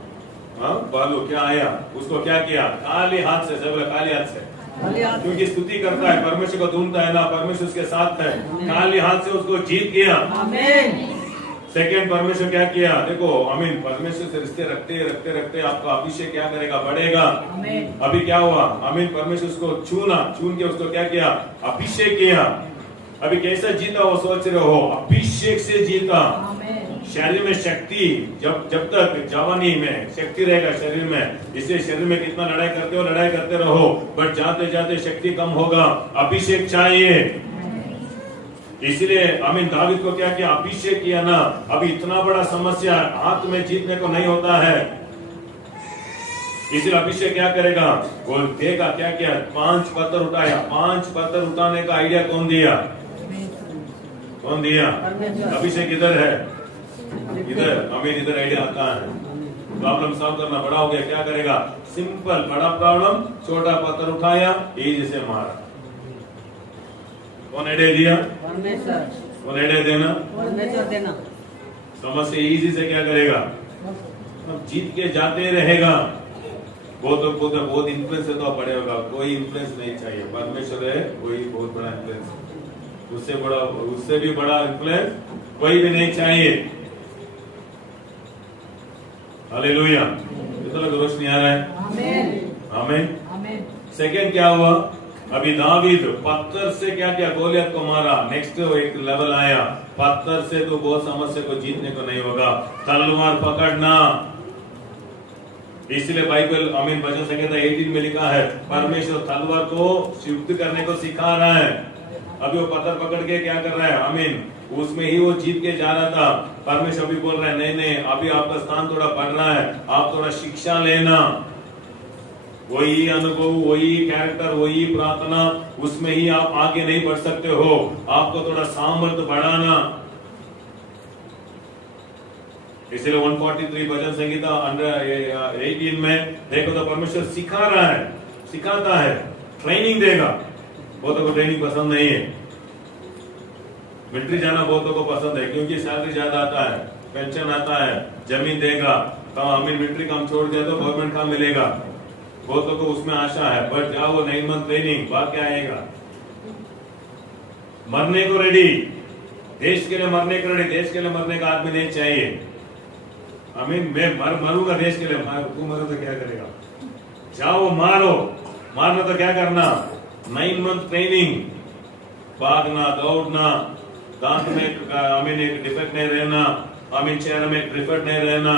बालू क्या आया, उसको क्या किया, खाली हाथ से, सब खाली हाथ से, क्योंकि स्तुति करता है, परमेश्वर को ढूंढता है ना, परमेश्वर उसके साथ है, खाली हाथ से उसको जीत गया। सेकेंड, परमेश्वर क्या किया, देखो परमेश्वर से रिश्ते रखते रखते रखते आपका अभिषेक क्या करेगा, बढ़ेगा। अभी क्या हुआ, परमेश्वर उसको चून के उसको क्या किया, अभिषेक किया। अभी कैसा जीता वो सोच रहे हो, अभिषेक से जीता। शरीर में शक्ति, जब तक जवानी में शक्ति रहेगा शरीर में, इसलिए शरीर में कितना लड़ाई करते हो, लड़ाई करते रहो, बट जाते जाते शक्ति कम होगा, अभिषेक चाहिए। इसलिए दावीद को क्या किया, अभिषेक किया ना। अभी इतना बड़ा समस्या हाथ में जीतने को नहीं होता है, इसलिए अभिषेक क्या करेगा, वो देखा क्या किया, 5 पत्थर उठाया। 5 पत्थर उठाने का आइडिया कौन दिया, कौन दिया, अभिषेक इधर है, इधर इधर आइडिया आता है। प्रॉब्लम सॉल्व करना, बड़ा हो गया क्या करेगा, सिंपल, बड़ा प्रॉब्लम, छोटा पत्थर उठाया, इजी से मारा। कौन आइडिया दिया, कौन आइडिया देना, समस्या इजी से क्या करेगा, जीत के जाते रहेगा। बहुत इन्फ्लुएंस तो पड़ेगा, कोई इन्फ्लुएंस नहीं चाहिए, परमेश्वर है कोई बहुत बड़ा इन्फ्लुएंस, उससे भी बड़ा इन्फ्लुएंस कोई भी नहीं चाहिए। हालेलुया, कितना रोशनी आ रहा है, आमीन। सेकेंड क्या हुआ, अभी दावीद पत्थर से क्या किया, गोलियत को मारा। नेक्स्ट एक लेवल आया, पत्थर से तो बहुत समस्या को जीतने को नहीं होगा, तलवार पकड़ना। इसलिए बाइबल भजन संहिता 18 में लिखा है, परमेश्वर तलवार को युद्ध करने को सिखा रहा है। अभी वो पत्थर पकड़ के क्या कर रहा है, उसमें ही वो जीत के जा रहा था। परमेश्वर भी बोल रहा है, नहीं, अभी आपका स्थान थोड़ा बढ़ रहा है, आप थोड़ा शिक्षा लेना। वही अनुभव, वही कैरेक्टर, वही प्रार्थना, उसमें ही आप आगे नहीं बढ़ सकते हो, आपको थोड़ा सामर्थ्य बढ़ाना। इसलिए 143 भजन संहिता 18 में देखो तो परमेश्वर सिखा रहा है, सिखाता है, ट्रेनिंग देगा। बहुतों को ट्रेनिंग पसंद नहीं है, मिलिट्री जाना बहुतों को पसंद है, क्योंकि सैलरी ज्यादा आता है, पेंशन आता है, जमीन देगा, तो मिलिट्री काम छोड़ दिया तो गवर्नमेंट काम मिलेगा, बहुतों को उसमें आशा है। बट जाओ 9 मंथ ट्रेनिंग, बाद क्या आएगा, मरने को रेडी, देश के लिए मरने को रेडी। देश के लिए मरने का आदमी नहीं चाहिए। मैं मरूंगा देश के लिए, तू मरो तो क्या करेगा, जाओ मारो, मारना तो क्या करना, 9 मंथ ट्रेनिंग, भागना, दौड़ना, दांत में एक डिफेक्ट नहीं रहना, चेहरे में डिफेक्ट नहीं रहना।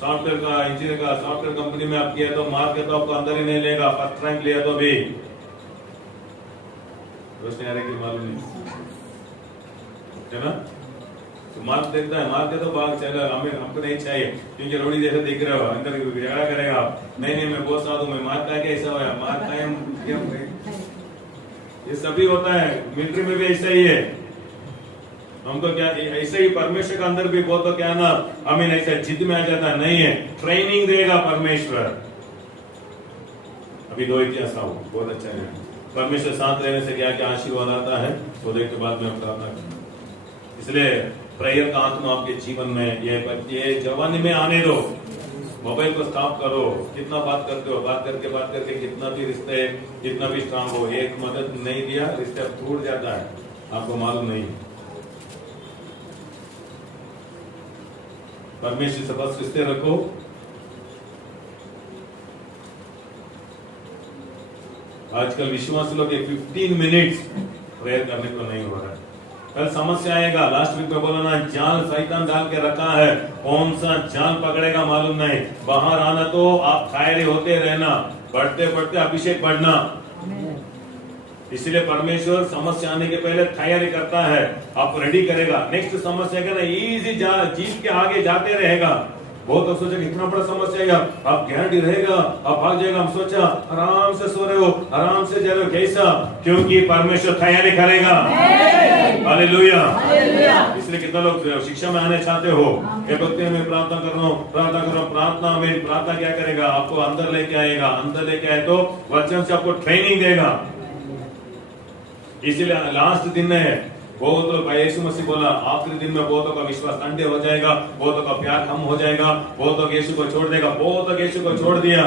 सॉफ्टवेयर का, इंजीनियर का, सॉफ्टवेयर कंपनी में आप किया तो मार के तो आपको अंदर ही नहीं लेगा, फर्स्ट रैंक लिया तो भी रोशनी आ रही कि मालूम नहीं है ना, तो मार्क देखता है, मार के तो भाग चला, हमको नहीं चाहिए, क्योंकि रोड़ी जैसे दिख रहे हो, अंदर झगड़ा करेगा, नहीं मैं बहुत साधु, मैं मार का कैसा हुआ, मार का ये सभी होता है, मिलिट्री में भी ऐसा ही है। हमको क्या ऐसे ही परमेश्वर का अंदर भी बहुत तो क्या ना, ऐसा जिद में आ जाता नहीं है, ट्रेनिंग देगा परमेश्वर। अभी 2 इतिहास आओ, बहुत अच्छा है। परमेश्वर साथ रहने से क्या क्या आशीर्वाद आता है, तो देख के बाद में हम प्रार्थना करें। इसलिए प्रेयर का आत्मा आपके जीवन में ये जवानी में आने दो। मोबाइल को स्टॉप करो, कितना बात करते हो, बात करके कितना भी रिश्ते जितना भी स्ट्रांग हो, एक मदद नहीं दिया रिश्ता टूट जाता है, आपको मालूम नहीं। परमेश्वर से बस रिश्ते रखो। आजकल विश्वास लोग 15 मिनट्स प्रेयर करने को नहीं हो रहा है। कल समस्या आएगा, लास्ट वीक में बोला ना, जाल शैतान डाल के रखा है, कौन सा जाल पकड़ेगा मालूम नहीं। बाहर आना तो आप तैयारी होते रहना, बढ़ते बढ़ते अभिषेक बढ़ना। इसलिए परमेश्वर समस्या आने के पहले तैयारी करता है, आप रेडी करेगा। नेक्स्ट समस्या का ना इजी जीत के आगे जाते रहेगा। बहुत तो सोचा इतना बड़ा समस्या है, आप गारंटी रहेगा, आप भाग जाएगा। हम सोचा आराम से सो रहे हो, आराम से जा रहे हो, कैसा, क्योंकि परमेश्वर तैयारी करेगा। हालेलुया। हालेलुया। इसलिए कितना लोग शिक्षा में आने चाहते हो, एक वक्त में प्रार्थना करो, प्रार्थना में प्रार्थना क्या करेगा, आपको अंदर लेके आएगा, अंदर लेके आए तो वचन से आपको ट्रेनिंग देगा। इसीलिए लास्ट दिन है, बहुत लोग, यीशु मसीह बोला आखिरी दिन में बहुतों का विश्वास ठंडे हो जाएगा, बहुतों का प्यार कम हो जाएगा, बहुत लोग यीशु को छोड़ देगा, बहुत लोग यीशु को छोड़ दिया।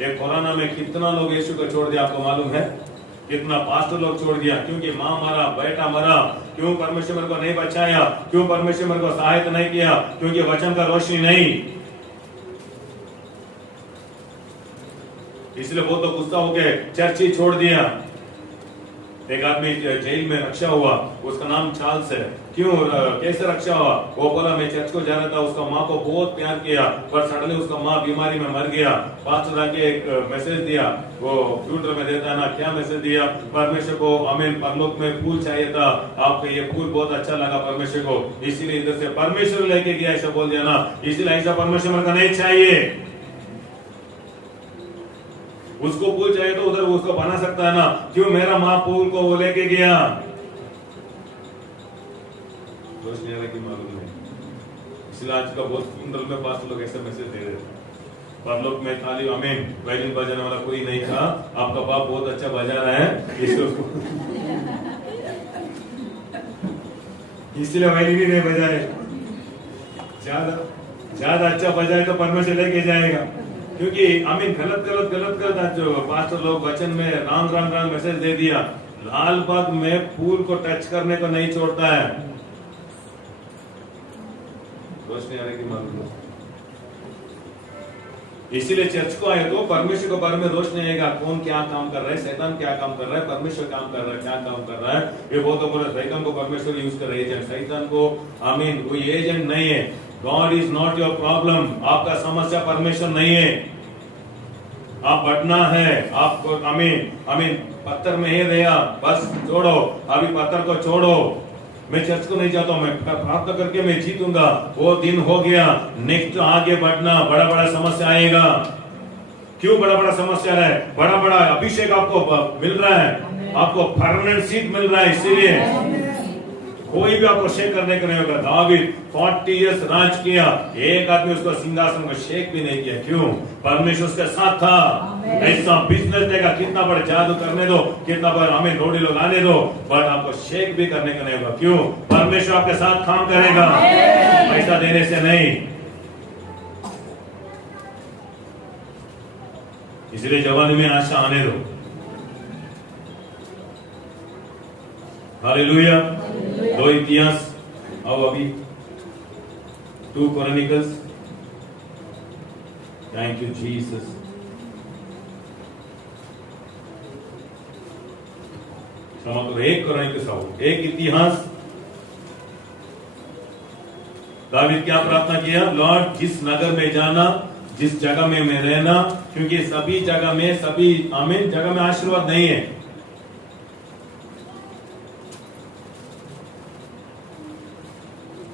ये कोरोना में कितना लोग यीशु को छोड़ दिया आपको मालूम है? कितना पास्टर लोग छोड़ दिया, क्योंकि माँ मरा, बेटा मरा, क्यों परमेश्वर मेरे को नहीं बचाया, क्यों परमेश्वर मेरे को सहायता नहीं किया, क्योंकि वचन का रोशनी नहीं। इसलिए बहुत लोग गुस्सा हो गए, चर्च ही छोड़ दिया। एक आदमी जेल में रक्षा हुआ, उसका नाम चार्ल्स है। क्यों, कैसे रक्षा हुआ? वो बोला मैं चर्च को जा रहा था, उसका माँ को बहुत प्यार किया, पर सडनली उसका माँ बीमारी में मर गया। पास्टर आके एक मैसेज दिया, वो ट्विटर में देता है ना, क्या मैसेज दिया? परमेश्वर को आमीन, परलोक में फूल चाहिए था, आपको ये फूल बहुत अच्छा लगा परमेश्वर को, इसीलिए इधर से परमेश्वर लेके गया, ऐसा बोल दिया ना। इसलिए ऐसा परमेश्वर का नहीं चाहिए। उसको फूल चाहिए तो उधर उसको बना सकता है ना, क्यों मेरा माँ फूल को वो लेके गया? दोष नहीं आ रहा कि मालूम नहीं। इसलिए आज का बहुत सुंदर में पास लोग ऐसे मैसेज दे रहे थे, परलोक में खाली आमीन वायलिन बजाने वाला कोई नहीं था, आपका बाप बहुत अच्छा बजा रहा है, इसलिए वायलिन ही नहीं बजाए। ज्यादा अच्छा बजाए तो परमेश्वर लेके जाएगा। क्योंकि आमीन गलत आज जो पास्टर लोग वचन में रॉन्ग मैसेज दे दिया। लाल बाग में फूल को टच करने को नहीं छोड़ता है। रोशनी आने की मालूम। इसीलिए चर्च को आए तो परमेश्वर के बारे में रोशनी आएगा, कौन क्या काम कर रहा है, शैतान क्या काम कर रहा है, परमेश्वर काम कर रहा है, क्या काम कर रहा है। ये बहुत बोले शैतान को परमेश्वर यूज कर रहे हैं, शैतान को आमीन कोई एजेंट नहीं है। God is not your problem, आपका समस्या परमेश्वर नहीं है। आप बढ़ना है, आपको आमीन पत्थर में ही रहा, बस छोड़ो, अभी पत्थर को छोड़ो। मैं चर्च को नहीं जाता हूं, मैं प्रार्थना करके मैं जीतूंगा, वो दिन हो गया। नेक्स्ट आगे बढ़ना, बड़ा बड़ा समस्या आएगा। क्यों बड़ा बड़ा समस्या रहा है? बड़ा बड़ा अभिषेक आपको मिल रहा है, आपको परमानेंट सीट मिल रहा है, इसीलिए कोई भी आपको शेक करने का नहीं होगा। दावीद 40 इयर्स राज किया, एक आदमी उसको सिंहासन को शेक भी नहीं किया। क्यों? परमेश्वर उसके साथ था। ऐसा बिजनेस देगा, कितना बड़ा जादू करने दो, कितना बड़ा हमें रोड़ी लोग आने दो, बट आपको शेक भी करने का नहीं होगा। क्यों? परमेश्वर आपके साथ काम करेगा, पैसा देने से नहीं। इसलिए जवानी में आशा आने दो। हालेलुया। दो इतिहास आओ अभी, 2 Chronicles। Thank you Jesus. तो 1 Chronicles आओ, 1 इतिहास। दावीद क्या प्रार्थना किया? लॉर्ड, जिस नगर में जाना, जिस जगह में मैं रहना, क्योंकि सभी जगह में सभी आमीन जगह में आशीर्वाद नहीं है।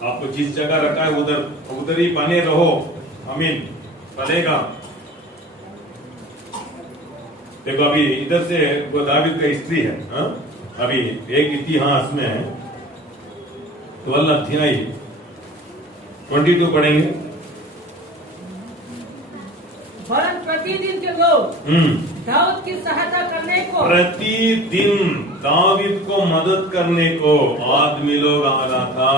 आपको जिस जगह रखा है उधर ही बने रहो, आमीन चलेगा। देखो अभी इधर से वो दावीद का हिस्ट्री है। अभी 1 इतिहास में 12 अध्याय 22 पढ़ेंगे। वरन प्रतिदिन के लोग दाऊद की सहायता करने को, प्रतिदिन दावीद को मदद करने को आदमी लोग आ रहा था।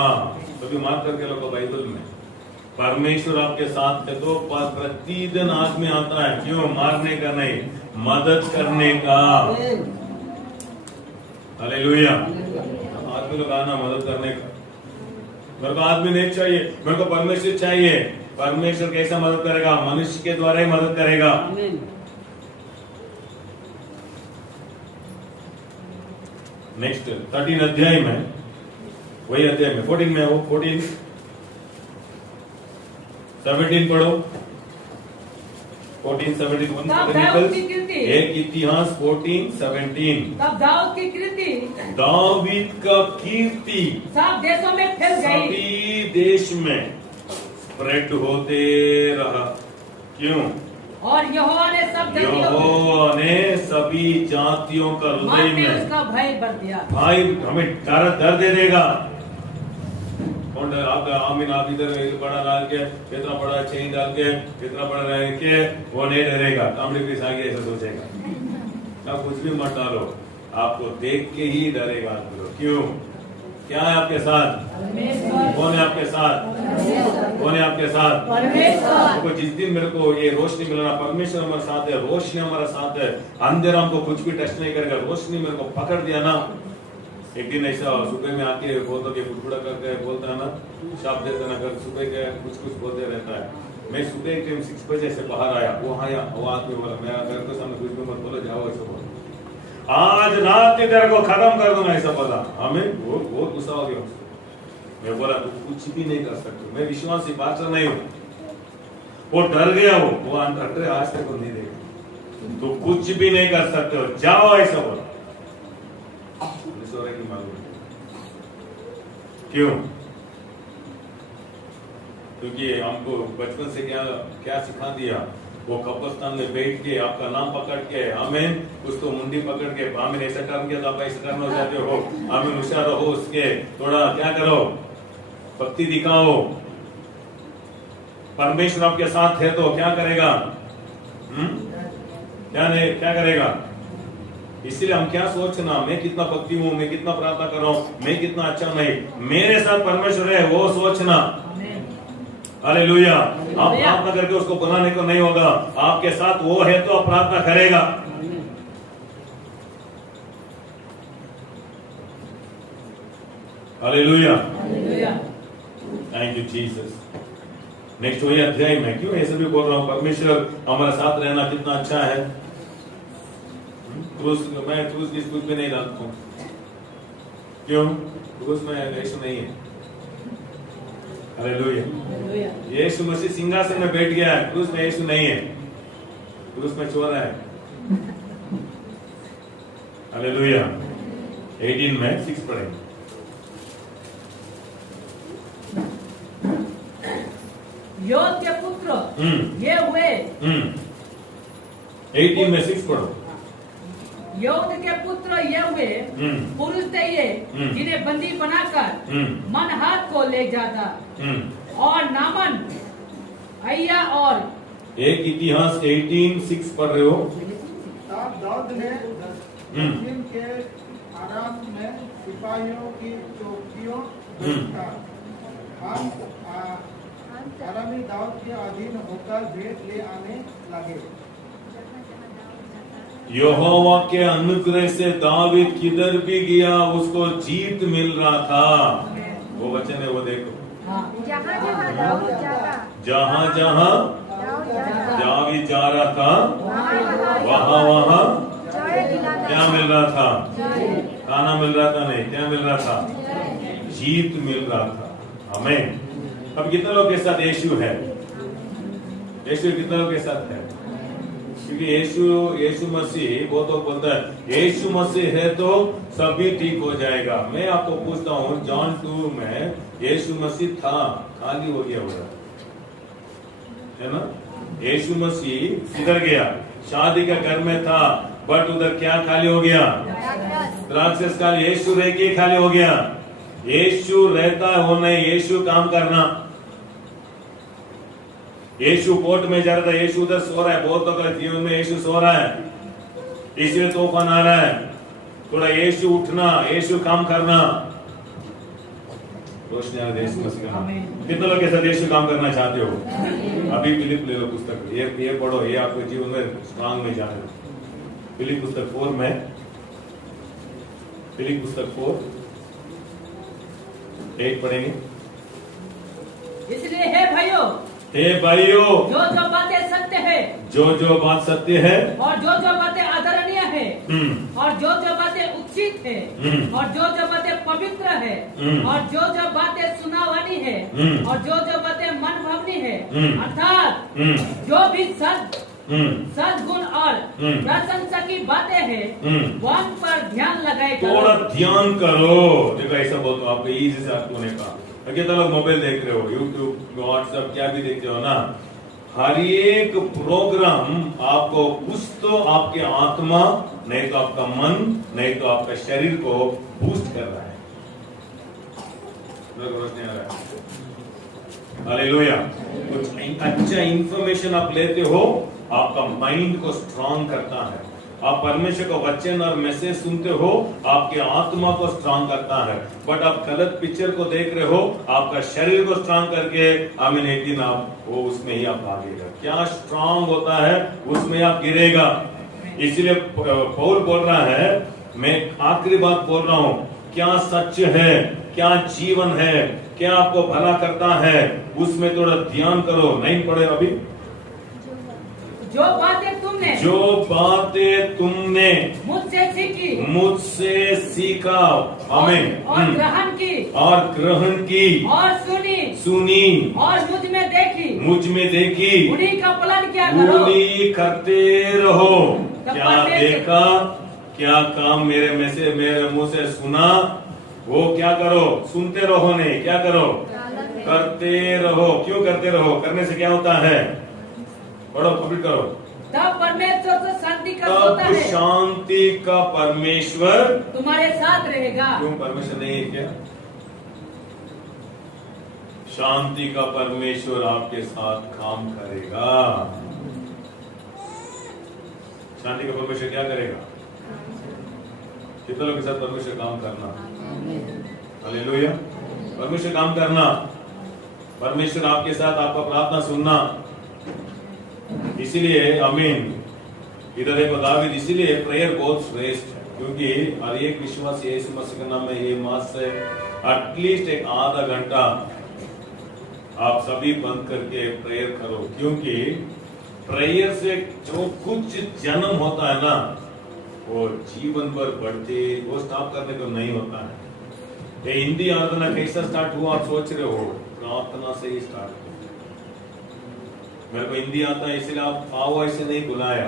तो मार्क करके लोग बाइबल में परमेश्वर आपके साथ है तो प्रतिदिन आदमी आता है। क्यों? मारने का नहीं, मदद करने का। हालेलुया। आदमी लोग आना मदद करने का। मेरे को आदमी नहीं चाहिए, मेरे को परमेश्वर चाहिए। परमेश्वर कैसा मदद करेगा? मनुष्य के द्वारा ही मदद करेगा। नेक्स्ट 13 अध्याय में, वही अध्याय में 14 में हो, 14 17 पढ़ो। 14 17 एक इतिहास 14 17। तब दाऊद की कीर्ति, दावीद का कीर्ति सब देशों में फैल गई, सभी देश में स्प्रेड होते रहा। क्यों? और यहोवा ने सब जातियों को यहोवा ने सभी जातियों का मन हृदय में में उसका भय भर दिया। भाई हमें डर दे देगा। और आप आमीन, आप इधर बड़ा डाल के, कितना बड़ा चेन डाल के, कितना बड़ा रह के, वो नहीं डरेगा। कामड़ी पीस आगे ऐसा सोचेगा। आप कुछ भी मत डालो, आपको देख के ही डरेगा आदमी। क्यों? क्या है आपके साथ? कौन है आपके साथ? कौन है आपके साथ? देखो, जिस दिन मेरे को ये रोशनी मिलना, परमेश्वर हमारे साथ है, रोशनी हमारा साथ है, अंधेरा हमको कुछ भी टच नहीं करेगा। रोशनी मेरे को पकड़ दिया ना, एक दिन ऐसा सुबह में आके बोलता कि कुड़ा करके बोलता है ना, शाप देते ना कर, सुबह के कुछ बोलते रहता है। मैं सुबह के 6 बजे से बाहर आया, वो आदमी बोला, मेरा घर के सामने कुछ भी मत बोलो, जाओ ऐसा बोलो, आज रात की तेरे को खत्म कर दूंगा, ऐसा बोला। हमें वो बहुत गुस्सा हो गया उसको। मैं बोला, तू कुछ भी नहीं कर सकते, मैं विश्वासी पास्टर नहीं हूँ। वो डर गया, वो अंतर आज तक को नहीं देगा, तो कुछ भी नहीं कर सकते हो, जाओ ऐसा बोला। की मालूम क्यों? क्योंकि हमको बचपन से क्या सिखा दिया, वो कब्रिस्तान में बैठ के आपका नाम पकड़ के आमीन, उसको मुंडी पकड़ के आमीन ऐसा काम किया तो आप ऐसा करना चाहते हो, आमीन होशियार रहो, उसके थोड़ा क्या करो, भक्ति दिखाओ। परमेश्वर आपके साथ है तो क्या करेगा? क्या करेगा? इसलिए हम क्या सोचना, मैं कितना भक्ति हूँ, मैं कितना प्रार्थना कर रहा हूँ, मैं कितना अच्छा नहीं, मेरे साथ परमेश्वर है, वो सोचना। हालेलुया। आप प्रार्थना करके उसको बनाने को नहीं होगा, आपके साथ वो है तो आप प्रार्थना करेगा। Hallelujah. Thank you Jesus. Next वही अध्याय में क्यों ऐसे भी बोल रहा हूँ, परमेश्वर हमारे साथ रहना कितना अच्छा है। मैं क्रूस की स्कूल में नहीं डालता हूँ, क्यों? क्रूस में यीशु नहीं है। हालेलुया। यीशु मसीह सिंहासन में बैठ गया है, क्रूस में यीशु नहीं है, क्रूस में चोर है। हालेलुया। 18 में 6 पढ़ेंगे। योद के पुत्र ये हुए। 18 में 6 पढ़ो। योद के पुत्र ये हुए पुरुष थे ये, जिन्हें बंदी बनाकर मन हाथ को ले जाता, और नामन अय्या और एक इतिहास 18:6 पढ़ रहे हो। तब दाऊद ने दक्षिण के आराम में सिपाहियों की चौकियों हम अरामी दाऊद के अधीन होकर भेंट ले आने लगे। यहोवा के अनुग्रह से दावीद किधर भी गया उसको जीत मिल रहा था। वो वचन है, वो देखो, जहाँ जहाँ दाऊद जाता, जहाँ जहाँ दावीद जा रहा था, वहाँ वहाँ क्या मिल रहा था? खाना मिल रहा था? नहीं, क्या मिल रहा था? जीत मिल रहा था। हमें अब कितने लोग के साथ यीशु है? यीशु कितने लोग के साथ है? क्योंकि यीशु मसीह वो तो बोलता है यीशु मसीह है तो सभी ठीक हो जाएगा। मैं आपको पूछता हूँ, जॉन 2 में यीशु मसीह था, खाली हो गया हुआ है ना? यीशु मसीह किधर गया? शादी का घर में था, बट उधर क्या खाली हो गया? द्राक्षरस खाली। यीशु रह के खाली हो गया। यीशु रहता हो नहीं, यीशु काम करना। यीशु कोर्ट में जा रहा था, यीशु उधर सो रहा है। बहुत लोगों के जीवन में यीशु सो रहा है, इसलिए तूफान आ रहा है। थोड़ा यीशु उठना, यीशु काम करना। रोशनी आ रही है यीशु मसीह का। कितने लोग के साथ यीशु काम करना चाहते हो? अभी फिलिप ले लो पुस्तक, ये पढ़ो, ये आपके जीवन में स्ट्रांग में जाने। फिलिप पुस्तक 4 में, फिलिप पुस्तक 4:8 पढ़ेंगे। इसलिए हे भाइयों, जो बातें सत्य है, जो बात सत्य है, और जो बातें आदरणीय है, और जो बातें उचित है, और जो बातें पवित्र है, और जो बातें सुनावानी है, और जो बातें मन भावनी है, अर्थात जो भी सद्गुण और प्रशंसा की बातें हैं, वन पर ध्यान लगाए करो। थोड़ा ध्यान करो। देखो ऐसा बोलता हूँ आपको इजी से आपको ने कहा, कितना लोग मोबाइल देख रहे हो, यूट्यूब, व्हाट्सएप, क्या भी देखते हो ना, हर एक प्रोग्राम आपको कुछ तो आपके आत्मा, नहीं तो आपका मन, नहीं तो आपका शरीर को बूस्ट कर रहा है। नहीं आ रहा है? हालेलुया। कुछ अच्छा इंफॉर्मेशन आप लेते हो, आपका माइंड को स्ट्रांग करता है। आप परमेश्वर का वचन और मैसेज सुनते हो, आपके आत्मा को स्ट्रांग करता है। बट आप गलत पिक्चर को देख रहे हो, आपका शरीर को स्ट्रांग करके आमीन एक दिन आप वो उसमें ही आप भागेगा। क्या स्ट्रांग होता है उसमें आप गिरेगा। इसलिए पौल बोल रहा है, मैं आखिरी बात बोल रहा हूं, क्या सच है, क्या जीवन है, क्या आपको भला करता है, उसमें थोड़ा ध्यान करो। नहीं पढ़े अभी? जो बातें तुमने मुझसे सीखा आमीन और ग्रहण की और सुनी और मुझ में देखी उन्हीं का पालन क्या करो। उन्हीं करते रहो। क्या देखा, क्या काम मेरे मुंह से सुना, वो क्या करो, सुनते रहो, नहीं क्या करो, करते रहो। क्यों करते रहो? करने से क्या होता है? पढ़ो, कंप्लीट करो। तब परमेश्वर तो शांति का होता है, शांति का परमेश्वर तुम्हारे साथ रहेगा। क्यों परमेश्वर नहीं है क्या? शांति का परमेश्वर आपके साथ काम करेगा। शांति का परमेश्वर क्या करेगा? कितने लोग के साथ परमेश्वर काम करना? हालेलुया। परमेश्वर काम करना, परमेश्वर आपके साथ आपका प्रार्थना सुनना। इसीलिए आमीन, इधर देखो दावीद, इसीलिए प्रेयर बहुत श्रेष्ठ है, क्योंकि हर एक विश्वासी यीशु मसीह के नाम में ये मास से एटलीस्ट एक आधा घंटा आप सभी बंद करके प्रेयर करो। क्योंकि प्रेयर से जो कुछ जन्म होता है ना, वो जीवन भर बढ़ते, वो स्टॉप करने को नहीं होता है। ये हिंदी आराधना कैसा स्टार्ट हुआ आप सोच रहे हो? प्रार्थना से ही स्टार्ट। मेरे को हिंदी आता है इसलिए आप आओ ऐसे नहीं बुलाया।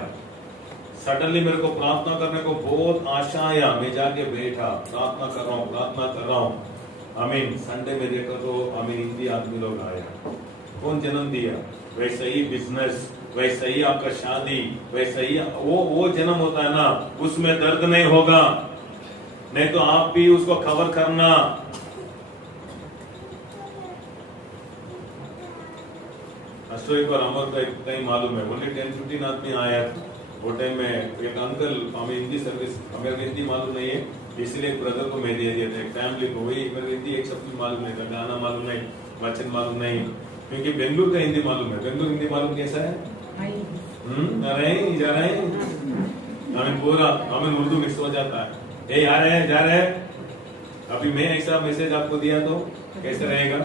सडनली मेरे को प्रार्थना करने को बहुत आशा आया, मैं जाके बैठा, प्रार्थना कर रहा हूँ। आमीन। संडे में देखो तो आमीन हिंदी आदमी लोग आया। कौन जन्म दिया? वैसे ही बिजनेस, वैसे ही आपका शादी, वैसे ही वो जन्म होता है ना, उसमें दर्द नहीं होगा। नहीं तो आप भी उसको कवर करना। एक बार हमारे को एक टाइम मालूम है, ओनली 10-15 आदमी आया था। वो टाइम में एक अंकल, हमें हिंदी सर्विस, हमें हिंदी मालूम नहीं है, इसलिए एक ब्रदर को मैं दे दिया था, एक फैमिली को। वही मेरे हिंदी एक शब्द मालूम नहीं था, गाना मालूम नहीं, वचन मालूम नहीं, क्योंकि बेंगलुरु का हिंदी मालूम है। बेंगलुरु हिंदी मालूम कैसा है? जा रहे हैं हमें पूरा, हमें उर्दू मिक्स हो जाता है। ये आ रहे हैं, जा रहे हैं। अभी मैं ऐसा मैसेज आपको दिया तो कैसे रहेगा?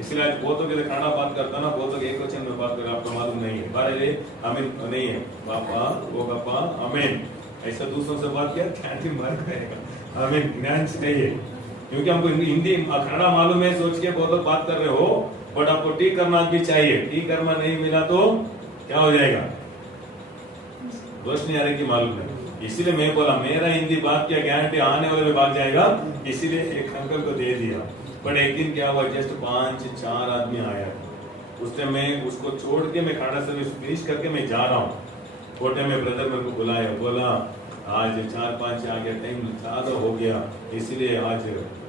इसलिए आज बहुतों के लिए कन्नड़ा बात करता ना, बहुतों एक वचन में बात कर, आपको मालूम नहीं है। बारे अमीन नहीं है, पापा वो पापा अमीन, ऐसा दूसरों से बात किया क्या बात करेगा? अमीन ज्ञान चाहिए, क्योंकि हमको हिंदी कन्नड़ा मालूम है सोच के बहुत लोग बात कर रहे हो, बट आपको ठीक करना भी चाहिए। ठीक करना नहीं मिला तो क्या हो जाएगा? रोशनी आ रही की मालूम है। इसीलिए मैं बोला मेरा हिंदी बात किया गारंटी आने वाले में भाग जाएगा, इसीलिए एक अंकल को दे दिया। बट एक दिन क्या हुआ, जस्ट 5-4 आदमी आया, उससे मैं उसको छोड़ के मैं कन्नड़ा सर्विस फिनिश करके मैं जा रहा हूँ। छोटे में ब्रदर मेरे को बुलाया, बोला आज 4-5 आ गया, टाइम ज्यादा हो गया, इसलिए आज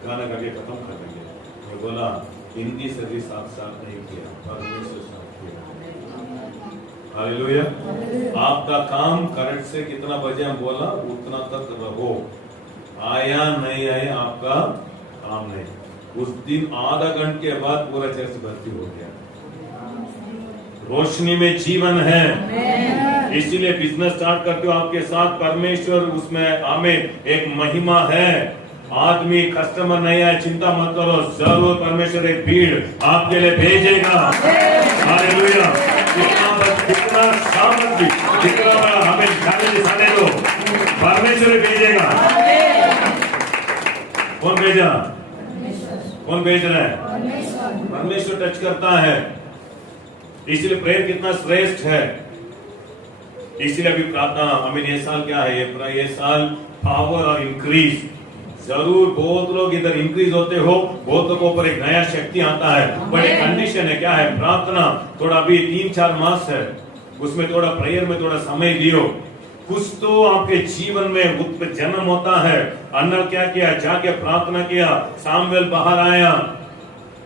गाना करके खत्म कर देंगे। मैं बोला हिंदी सर्विस आप साथ नहीं किया, परमेश्वर साथ किया। हालेलुया। आपका काम करेक्ट से कितना बजे हम बोला उतना तक रहो, आया नहीं आया आपका काम नहीं। उस दिन आधा घंटे के बाद पूरा चर्च भर्ती हो गया। रोशनी में जीवन है, इसीलिए बिजनेस स्टार्ट करते हो आपके साथ परमेश्वर, उसमें हमें एक महिमा है। आदमी कस्टमर नहीं आए, चिंता मत करो, जरूर परमेश्वर एक भीड़ आपके लिए भेजेगा। हालेलुया। कितना सामर्थ्य, कितना हमें खाने दो, परमेश्वर भेजेगा। कौन भेजा? कौन भेज रहा है? परमेश्वर टच करता है। इसलिए प्रेयर कितना श्रेष्ठ है। इसलिए अभी प्रार्थना, हमें ये साल क्या है, ये साल पावर और इंक्रीज। जरूर बहुत लोग इधर इंक्रीज होते हो, बहुत लोगों पर एक नया शक्ति आता है, बट एक कंडीशन है, क्या है? प्रार्थना। थोड़ा अभी 3-4 मास है, उसमें थोड़ा प्रेयर में थोड़ा समय दियो, कुछ तो आपके जीवन में जन्म होता है। अन्ना क्या किया, जाके प्रार्थना किया, सामुएल बाहर आया।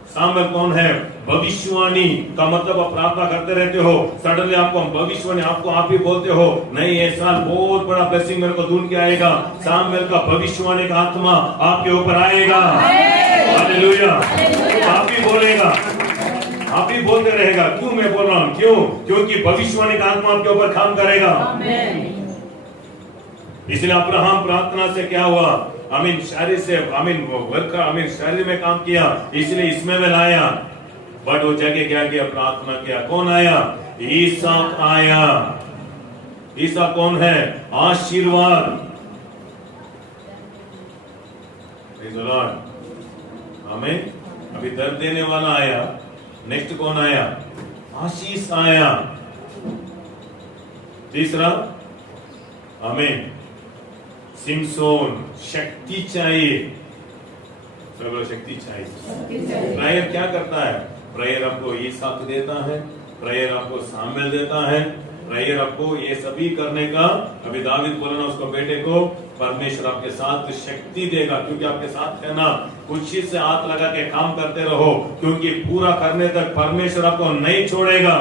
सामुएल कौन है? भविष्यवाणी का मतलब आप प्रार्थना करते रहते हो, सडनली आपको भविष्यवाणी आपको आप ही बोलते हो, नहीं ये साल बहुत बड़ा ब्लेसिंग मेरे को ढूंढ के आएगा। सामुएल का भविष्यवाणी का आत्मा आपके ऊपर आएगा। हालेलुया। आप ही बोलेगा, आप ही बोलते रहेगा। क्यों मैं बोल रहा हूं? क्यों? क्योंकि भविष्यवाणी का आत्मा आपके ऊपर काम करेगा। इसलिए अब्राहम प्रार्थना से क्या हुआ? आमीन, शरीर से शरीर में काम किया, इसलिए इसमें मैं लाया। बट वो जगह क्या किया? प्रार्थना किया। कौन आया? ईसाक आया। ईसाक कौन है? आशीर्वाद। Praise the Lord. आमीन। अभी दर्द देने वाला आया, नेक्स्ट कौन आया? आशीष आया। तीसरा, आमीन, सिमसोन। शक्ति चाहिए, सब शक्ति चाहिए। प्रेयर क्या करता है? प्रेयर आपको ईसाक देता है, प्रेयर आपको सामुएल देता है, प्रेयर आपको ये सभी करने का, अभी दावीद बोला ना उसको बेटे को, परमेश्वर आपके साथ शक्ति देगा, क्योंकि आपके साथ है ना। खुशी से हाथ लगा के काम करते रहो, क्योंकि पूरा करने तक परमेश्वर आपको नहीं छोड़ेगा।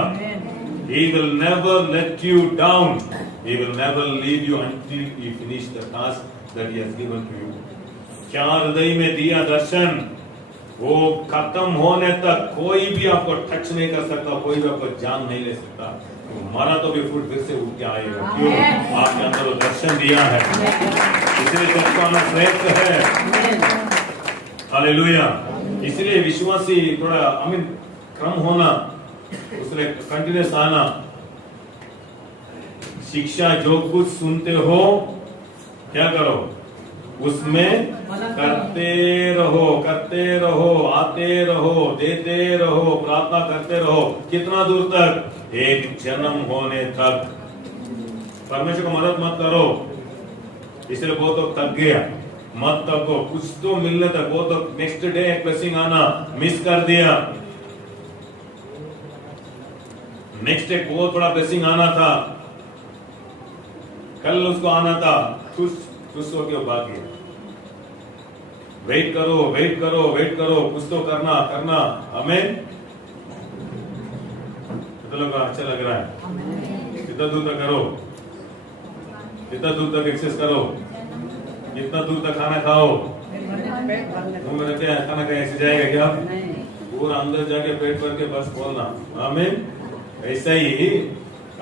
He will never let you down. He will never leave you until you finish the task that he has given to you. क्या हृदय में दिया दर्शन, वो खत्म होने तक कोई भी आपको टच नहीं कर सकता, कोई भी आपको जान नहीं ले सकता। मरा तो भी फुट फिर से उठ के आएगा। क्यों? आपके अंदर वो दर्शन दिया है, इसलिए सबको आना श्रेष्ठ है। हालेलुया। इसलिए विश्वासी थोड़ा आमीन क्रम होना, उसने कंटिन्यूस आना। शिक्षा जो कुछ सुनते हो क्या करो? उसमें करते रहो, आते रहो, देते रहो, प्रार्थना करते रहो। कितना दूर तक? एक जन्म होने तक। परमेश्वर को मदद मत करो, इसलिए बहुत तो थक गया, मत थको। कुछ तो मिलने तक, वो तो नेक्स्ट डे एक ब्लेसिंग आना मिस कर दिया। नेक्स्ट एक बहुत बड़ा ब्लेसिंग आना था, कल उसको आना था, खुश होके भाग गया। वेट करो, कुछ तो करना। आमीन। तो लोग अच्छा लग रहा है। कितना दूर तक करो, कितना दूर तक एक्सेस करो, कितना दूर तक खाना खाओ। मुंह में रखते हैं खाना, कहीं ऐसे जाएगा क्या? पूरा अंदर जाके पेट भर के बस बोलना आमीन। ऐसा ही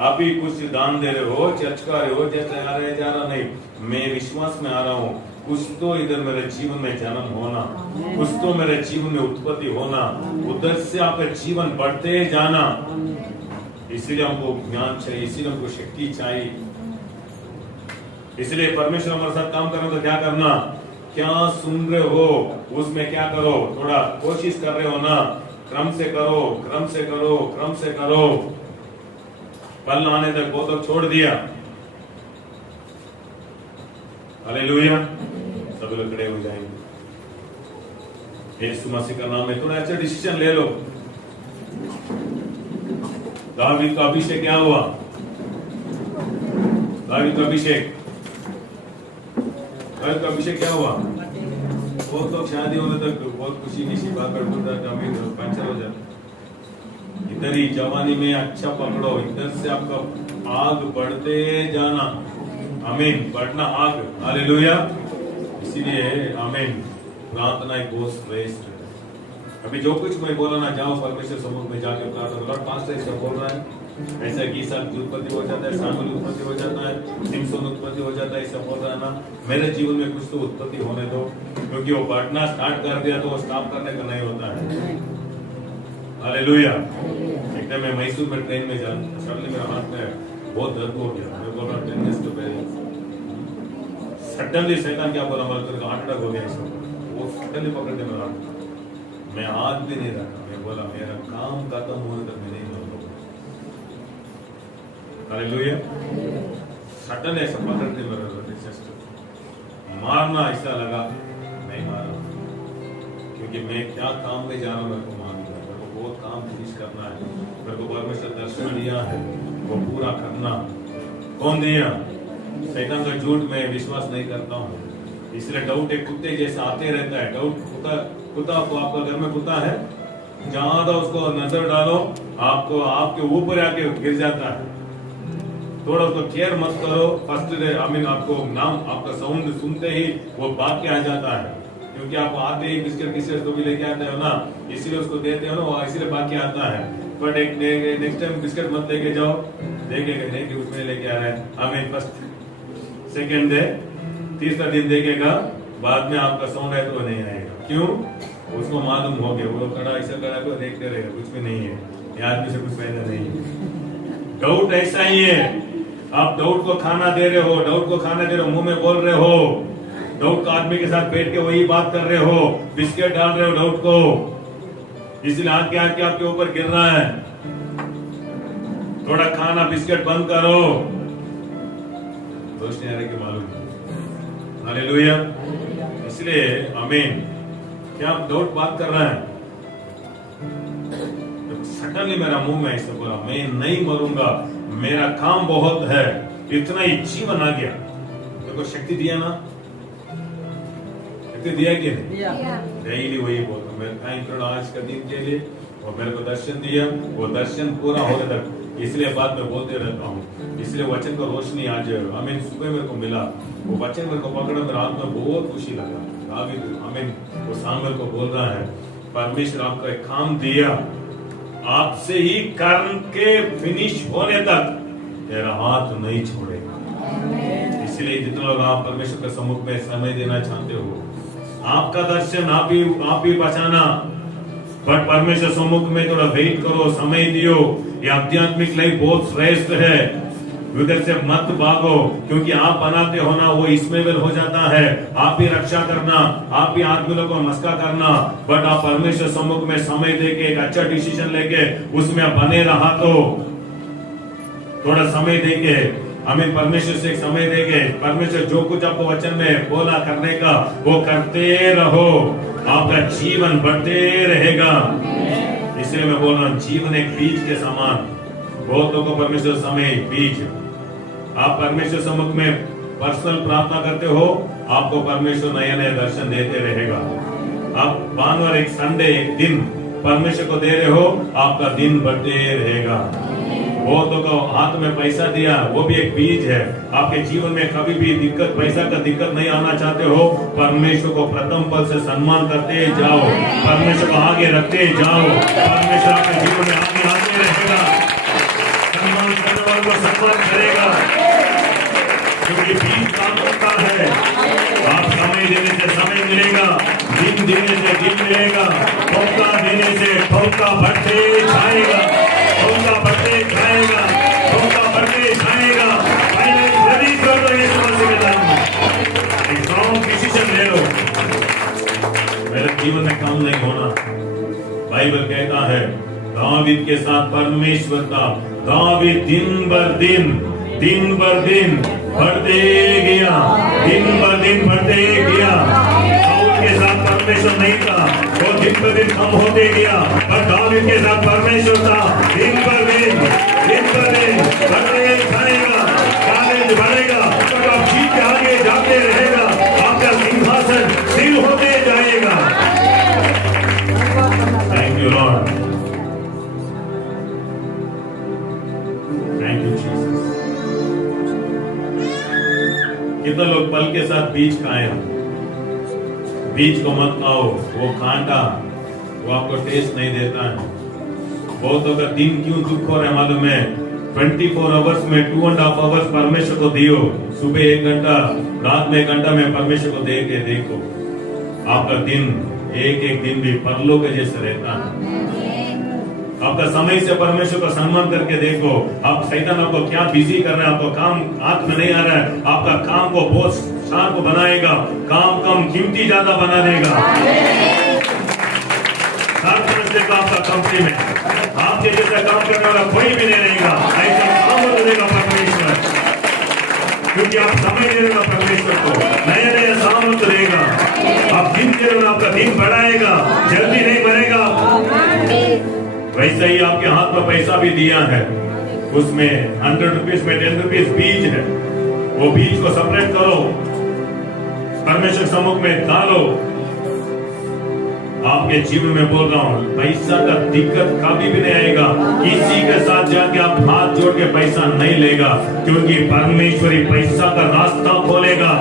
आप ही कुछ दान दे रहे हो, चर्च का रहे हो, जैसे आ रहे जा रहा नहीं, मैं विश्वास में आ रहा हूँ। कुछ तो इधर मेरे जीवन में जन्म होना, कुछ तो मेरे जीवन में उत्पत्ति होना, उधर से आपका जीवन बढ़ते जाना। इसीलिए हमको ज्ञान चाहिए, इसीलिए हमको शक्ति चाहिए। इसलिए परमेश्वर हमारे साथ काम करना तो क्या करना? क्या सुन रहे हो उसमें क्या करो? थोड़ा कोशिश कर रहे हो ना, क्रम से करो। पल आने तक वो तो छोड़ दिया। हालेलुया। सब लोग खड़े हो जाएंगे। यीशु मसीह का नाम में थोड़ा अच्छा डिसीजन ले लो। दावीद का अभिषेक क्या हुआ? दावीद का अभिषेक क्या हुआ? बहुत लोग शादी होने तक बहुत खुशी की बात पंचर हो जाता। इधर ही जवानी में अच्छा पकड़ो, इधर से आपका आग बढ़ते जाना। आमीन। बढ़ना आग। हालेलुया। इसीलिए आमीन, प्रार्थना एक बहुत श्रेष्ठ है। अभी जो कुछ मैं बोला ना, जाओ परमेश्वर समूह में जाके प्रार्थना करो। पास्टर ऐसा बोल रहा है, ऐसा कि ईसाक उत्पत्ति हो जाता है, सामुएल उत्पत्ति हो जाता है, सिमसोन उत्पत्ति हो जाता है, ऐसा बोल रहा है ना। मेरे जीवन में कुछ तो उत्पत्ति होने दो, क्योंकि वो बढ़ना स्टार्ट कर दिया तो वो स्टॉप करने का नहीं होता है। हालेलुया। एक टाइम मैं मैसूर में ट्रेन में सडनली मेरे हाथ में बहुत दर्द हो गया। मैं बोल रहा टेनिस टू पेरेंट्स, सडनली शैतान क्या बोला, मेरे को हार्ट अटैक हो गया। वो सडनली पकड़ के मेरा मैं हाथ भी नहीं रखा। मैं बोला मेरा काम खत्म होने तक मैं नहीं लूंगा। हालेलुया। सडनली ऐसा पकड़ के मेरा चेस्ट मारना ऐसा लगा, नहीं मारा, क्योंकि मैं क्या काम में जा रहा हूँ मेरे को मालूम है। बहुत काम फिनिश करना है, मेरे को परमेश्वर दर्शन दिया है, वो पूरा करना। कौन दिया? शैतान का झूठ में विश्वास नहीं करता हूँ, इसलिए डाउट एक कुत्ते जैसा आते रहता है। डाउट कुत्ता को, आपका घर में कुत्ता है, ज्यादा उसको नजर डालो, आपको आपके ऊपर आके गिर जाता है। थोड़ा उसको केयर मत करो। फर्स्ट डे आपको नाम, आपका साउंड सुनते ही वो भाग के आ जाता है, क्योंकि आप आते ही बिस्किट किस्किट तो भी लेके आते हो ना, इसीलिए उसको देते हो ना, वो इसीलिए भाग के आता है। बट एक नेक्स्ट टाइम बिस्किट मत लेके जाओ, देखेगा नहीं कि उसमें लेके आ रहा है। हमें फर्स्ट सेकेंड डे तीसरा दिन देखेगा, बाद में आपका साउंड है तो वो नहीं आएगा। क्यों? उसको मालूम हो गया, वो कड़ा ऐसा कड़ा को देखते रहेगा, कुछ भी नहीं है, ये आदमी से कुछ फायदा नहीं है। डाउट ऐसा ही है, आप डाउट को खाना दे रहे हो, डाउट को खाना दे रहे हो, मुंह में बोल रहे हो, डाउट का आदमी के साथ बैठ के वही बात कर रहे हो, बिस्किट डाल रहे हो डाउट को, इसलिए आके आके आपके ऊपर गिर रहा है। थोड़ा खाना बिस्किट बंद करो, दोस्त नहीं आ रहे कि मालूम। हालेलुया। इसलिए आमीन। क्या आप डाउट बात कर रहे हैं? सडनली मेरा मुंह में ऐसा बोला, मैं नहीं मरूंगा, मेरा काम बहुत है, इतना ही जीवन आ गया, देखो शक्ति दिया ना, शक्ति दिया कि नहीं? डेली वही बोलता, मैं थैंक यू आज का दिन के लिए, और मेरे को दर्शन दिया, वो दर्शन पूरा होने तक, इसलिए बात में बोलते रहता हूँ। इसलिए वचन का रोशनी आज आमीन सुबह मेरे को मिला, वो वचन मेरे को पकड़ा, मेरे हाथ में बहुत खुशी लगा। दावीद आमीन वो सामुएल को बोल रहा है, परमेश्वर आपका एक काम दिया, आपसे ही करके फिनिश होने तक तेरा हाथ नहीं छोड़ेगा। इसलिए जितने लोग आप परमेश्वर के सम्मुख में समय देना चाहते हो, आपका दर्शन आप ही बचाना, बट परमेश्वर सम्मुख में थोड़ा वेट करो, समय दियो। ये आध्यात्मिक लाइफ बहुत श्रेष्ठ है, उधर से मत भागो, क्योंकि आप बनाते हो ना, वो इसमें हो जाता है। आप ही रक्षा करना, आप ही आदमियों को मस्का करना, बट आप परमेश्वर सम्मुख में समय देके एक अच्छा डिसीजन लेके उसमें बने रहा, तो थोड़ा समय देके हमें परमेश्वर से समय देके, परमेश्वर जो कुछ आपको वचन में बोला करने का वो करते रहो, आपका जीवन बढ़ते रहेगा। इसलिए मैं बोल रहा हूँ, जीवन एक बीज के समान, बहुत लोगों को परमेश्वर समय बीज, आप परमेश्वर सम्मुख में पर्सनल प्रार्थना करते हो, आपको परमेश्वर नए नए दर्शन देते रहेगा। आप भानुवार एक संडे एक दिन परमेश्वर को दे रहे हो, आपका दिन बढ़ते रहेगा। बहुतों को हाथ में पैसा दिया, वो भी एक बीज है। आपके जीवन में कभी भी दिक्कत, पैसा का दिक्कत नहीं आना चाहते हो, परमेश्वर को प्रथम पद से सम्मान करते जाओ, परमेश्वर को आगे रखते जाओ, परमेश्वर आपके जीवन में आगे आते रहेगा, सम्मान करने वालों को सम्मान करेगा, क्योंकि बीज काम करता है। आप समय देने से समय मिलेगा, दिन देने से दिन मिलेगा, ठोका देने से ठोका बढ़ते जाएगा, ठोका बढ़ते जाएगा, ठोका बढ़ते जाएगा। फाइनली कर दो ये समस्या के नाम में एक स्ट्रॉन्ग डिसीजन ले लो, मेरे जीवन में काम नहीं होना। बाइबल कहता है दावीद के साथ परमेश्वर था, दावीद दिन बर दिन बढ़ते गया, दिन बर दिन बढ़ते गया। साउल के साथ परमेश्वर नहीं था, वो दिन पर दिन कम होते गया, पर दावीद के साथ परमेश्वर था, दिन पर दिन बढ़ते जाएगा, चैलेंज बढ़ेगा, तो आप जीत के आगे जाते रहेगा, आपका सिंहासन स्थिर होते जाएगा। Thank you Lord, thank you Jesus. कितने लोग पल के साथ बीज खाए? बीज को मत खाओ, वो कांटा, वो आपको टेस्ट नहीं देता है। बहुतों का दिन क्यों दुख हो रहा है मालूम है? 24 आवर्स में 2.5 आवर्स परमेश्वर को दियो, सुबह 1 घंटा, रात में 1 घंटा में परमेश्वर को दे के देखो, आपका दिन एक एक दिन भी परलोक के जैसे रहता है। आपका समय से परमेश्वर का सम्मान करके देखो, आप शैतान आपको क्या बिजी कर रहे हैं, आपको काम हाथ में नहीं आ रहा है, आपका काम को बहुत शार्प बनाएगा, काम कम कीमती ज्यादा बना देगा। हर समझते का आपका कंपनी में आपके जैसा काम करने वाला कोई भी नहीं रहेगा, ऐसा काम देगा परमेश्वर, क्योंकि आप समय दे रहे हो परमेश्वर को, नया नया सामर्थ देगा, आप दिन दे रहे हो, आपका दिन बढ़ाएगा, जल्दी नहीं बढ़ेगा। ऐसे ही आपके हाथ में पैसा भी दिया है, उसमें 100 रुपीज में 10 रुपीज बीज है, वो बीज को सेपरेट करो, परमेश्वर सम्मुख में डालो। आपके जीवन में बोल रहा हूं, पैसा का दिक्कत कभी भी नहीं आएगा। किसी के साथ जाके आप हाथ जोड़ के पैसा नहीं लेगा, क्योंकि परमेश्वरी पैसा का रास्ता खोलेगा।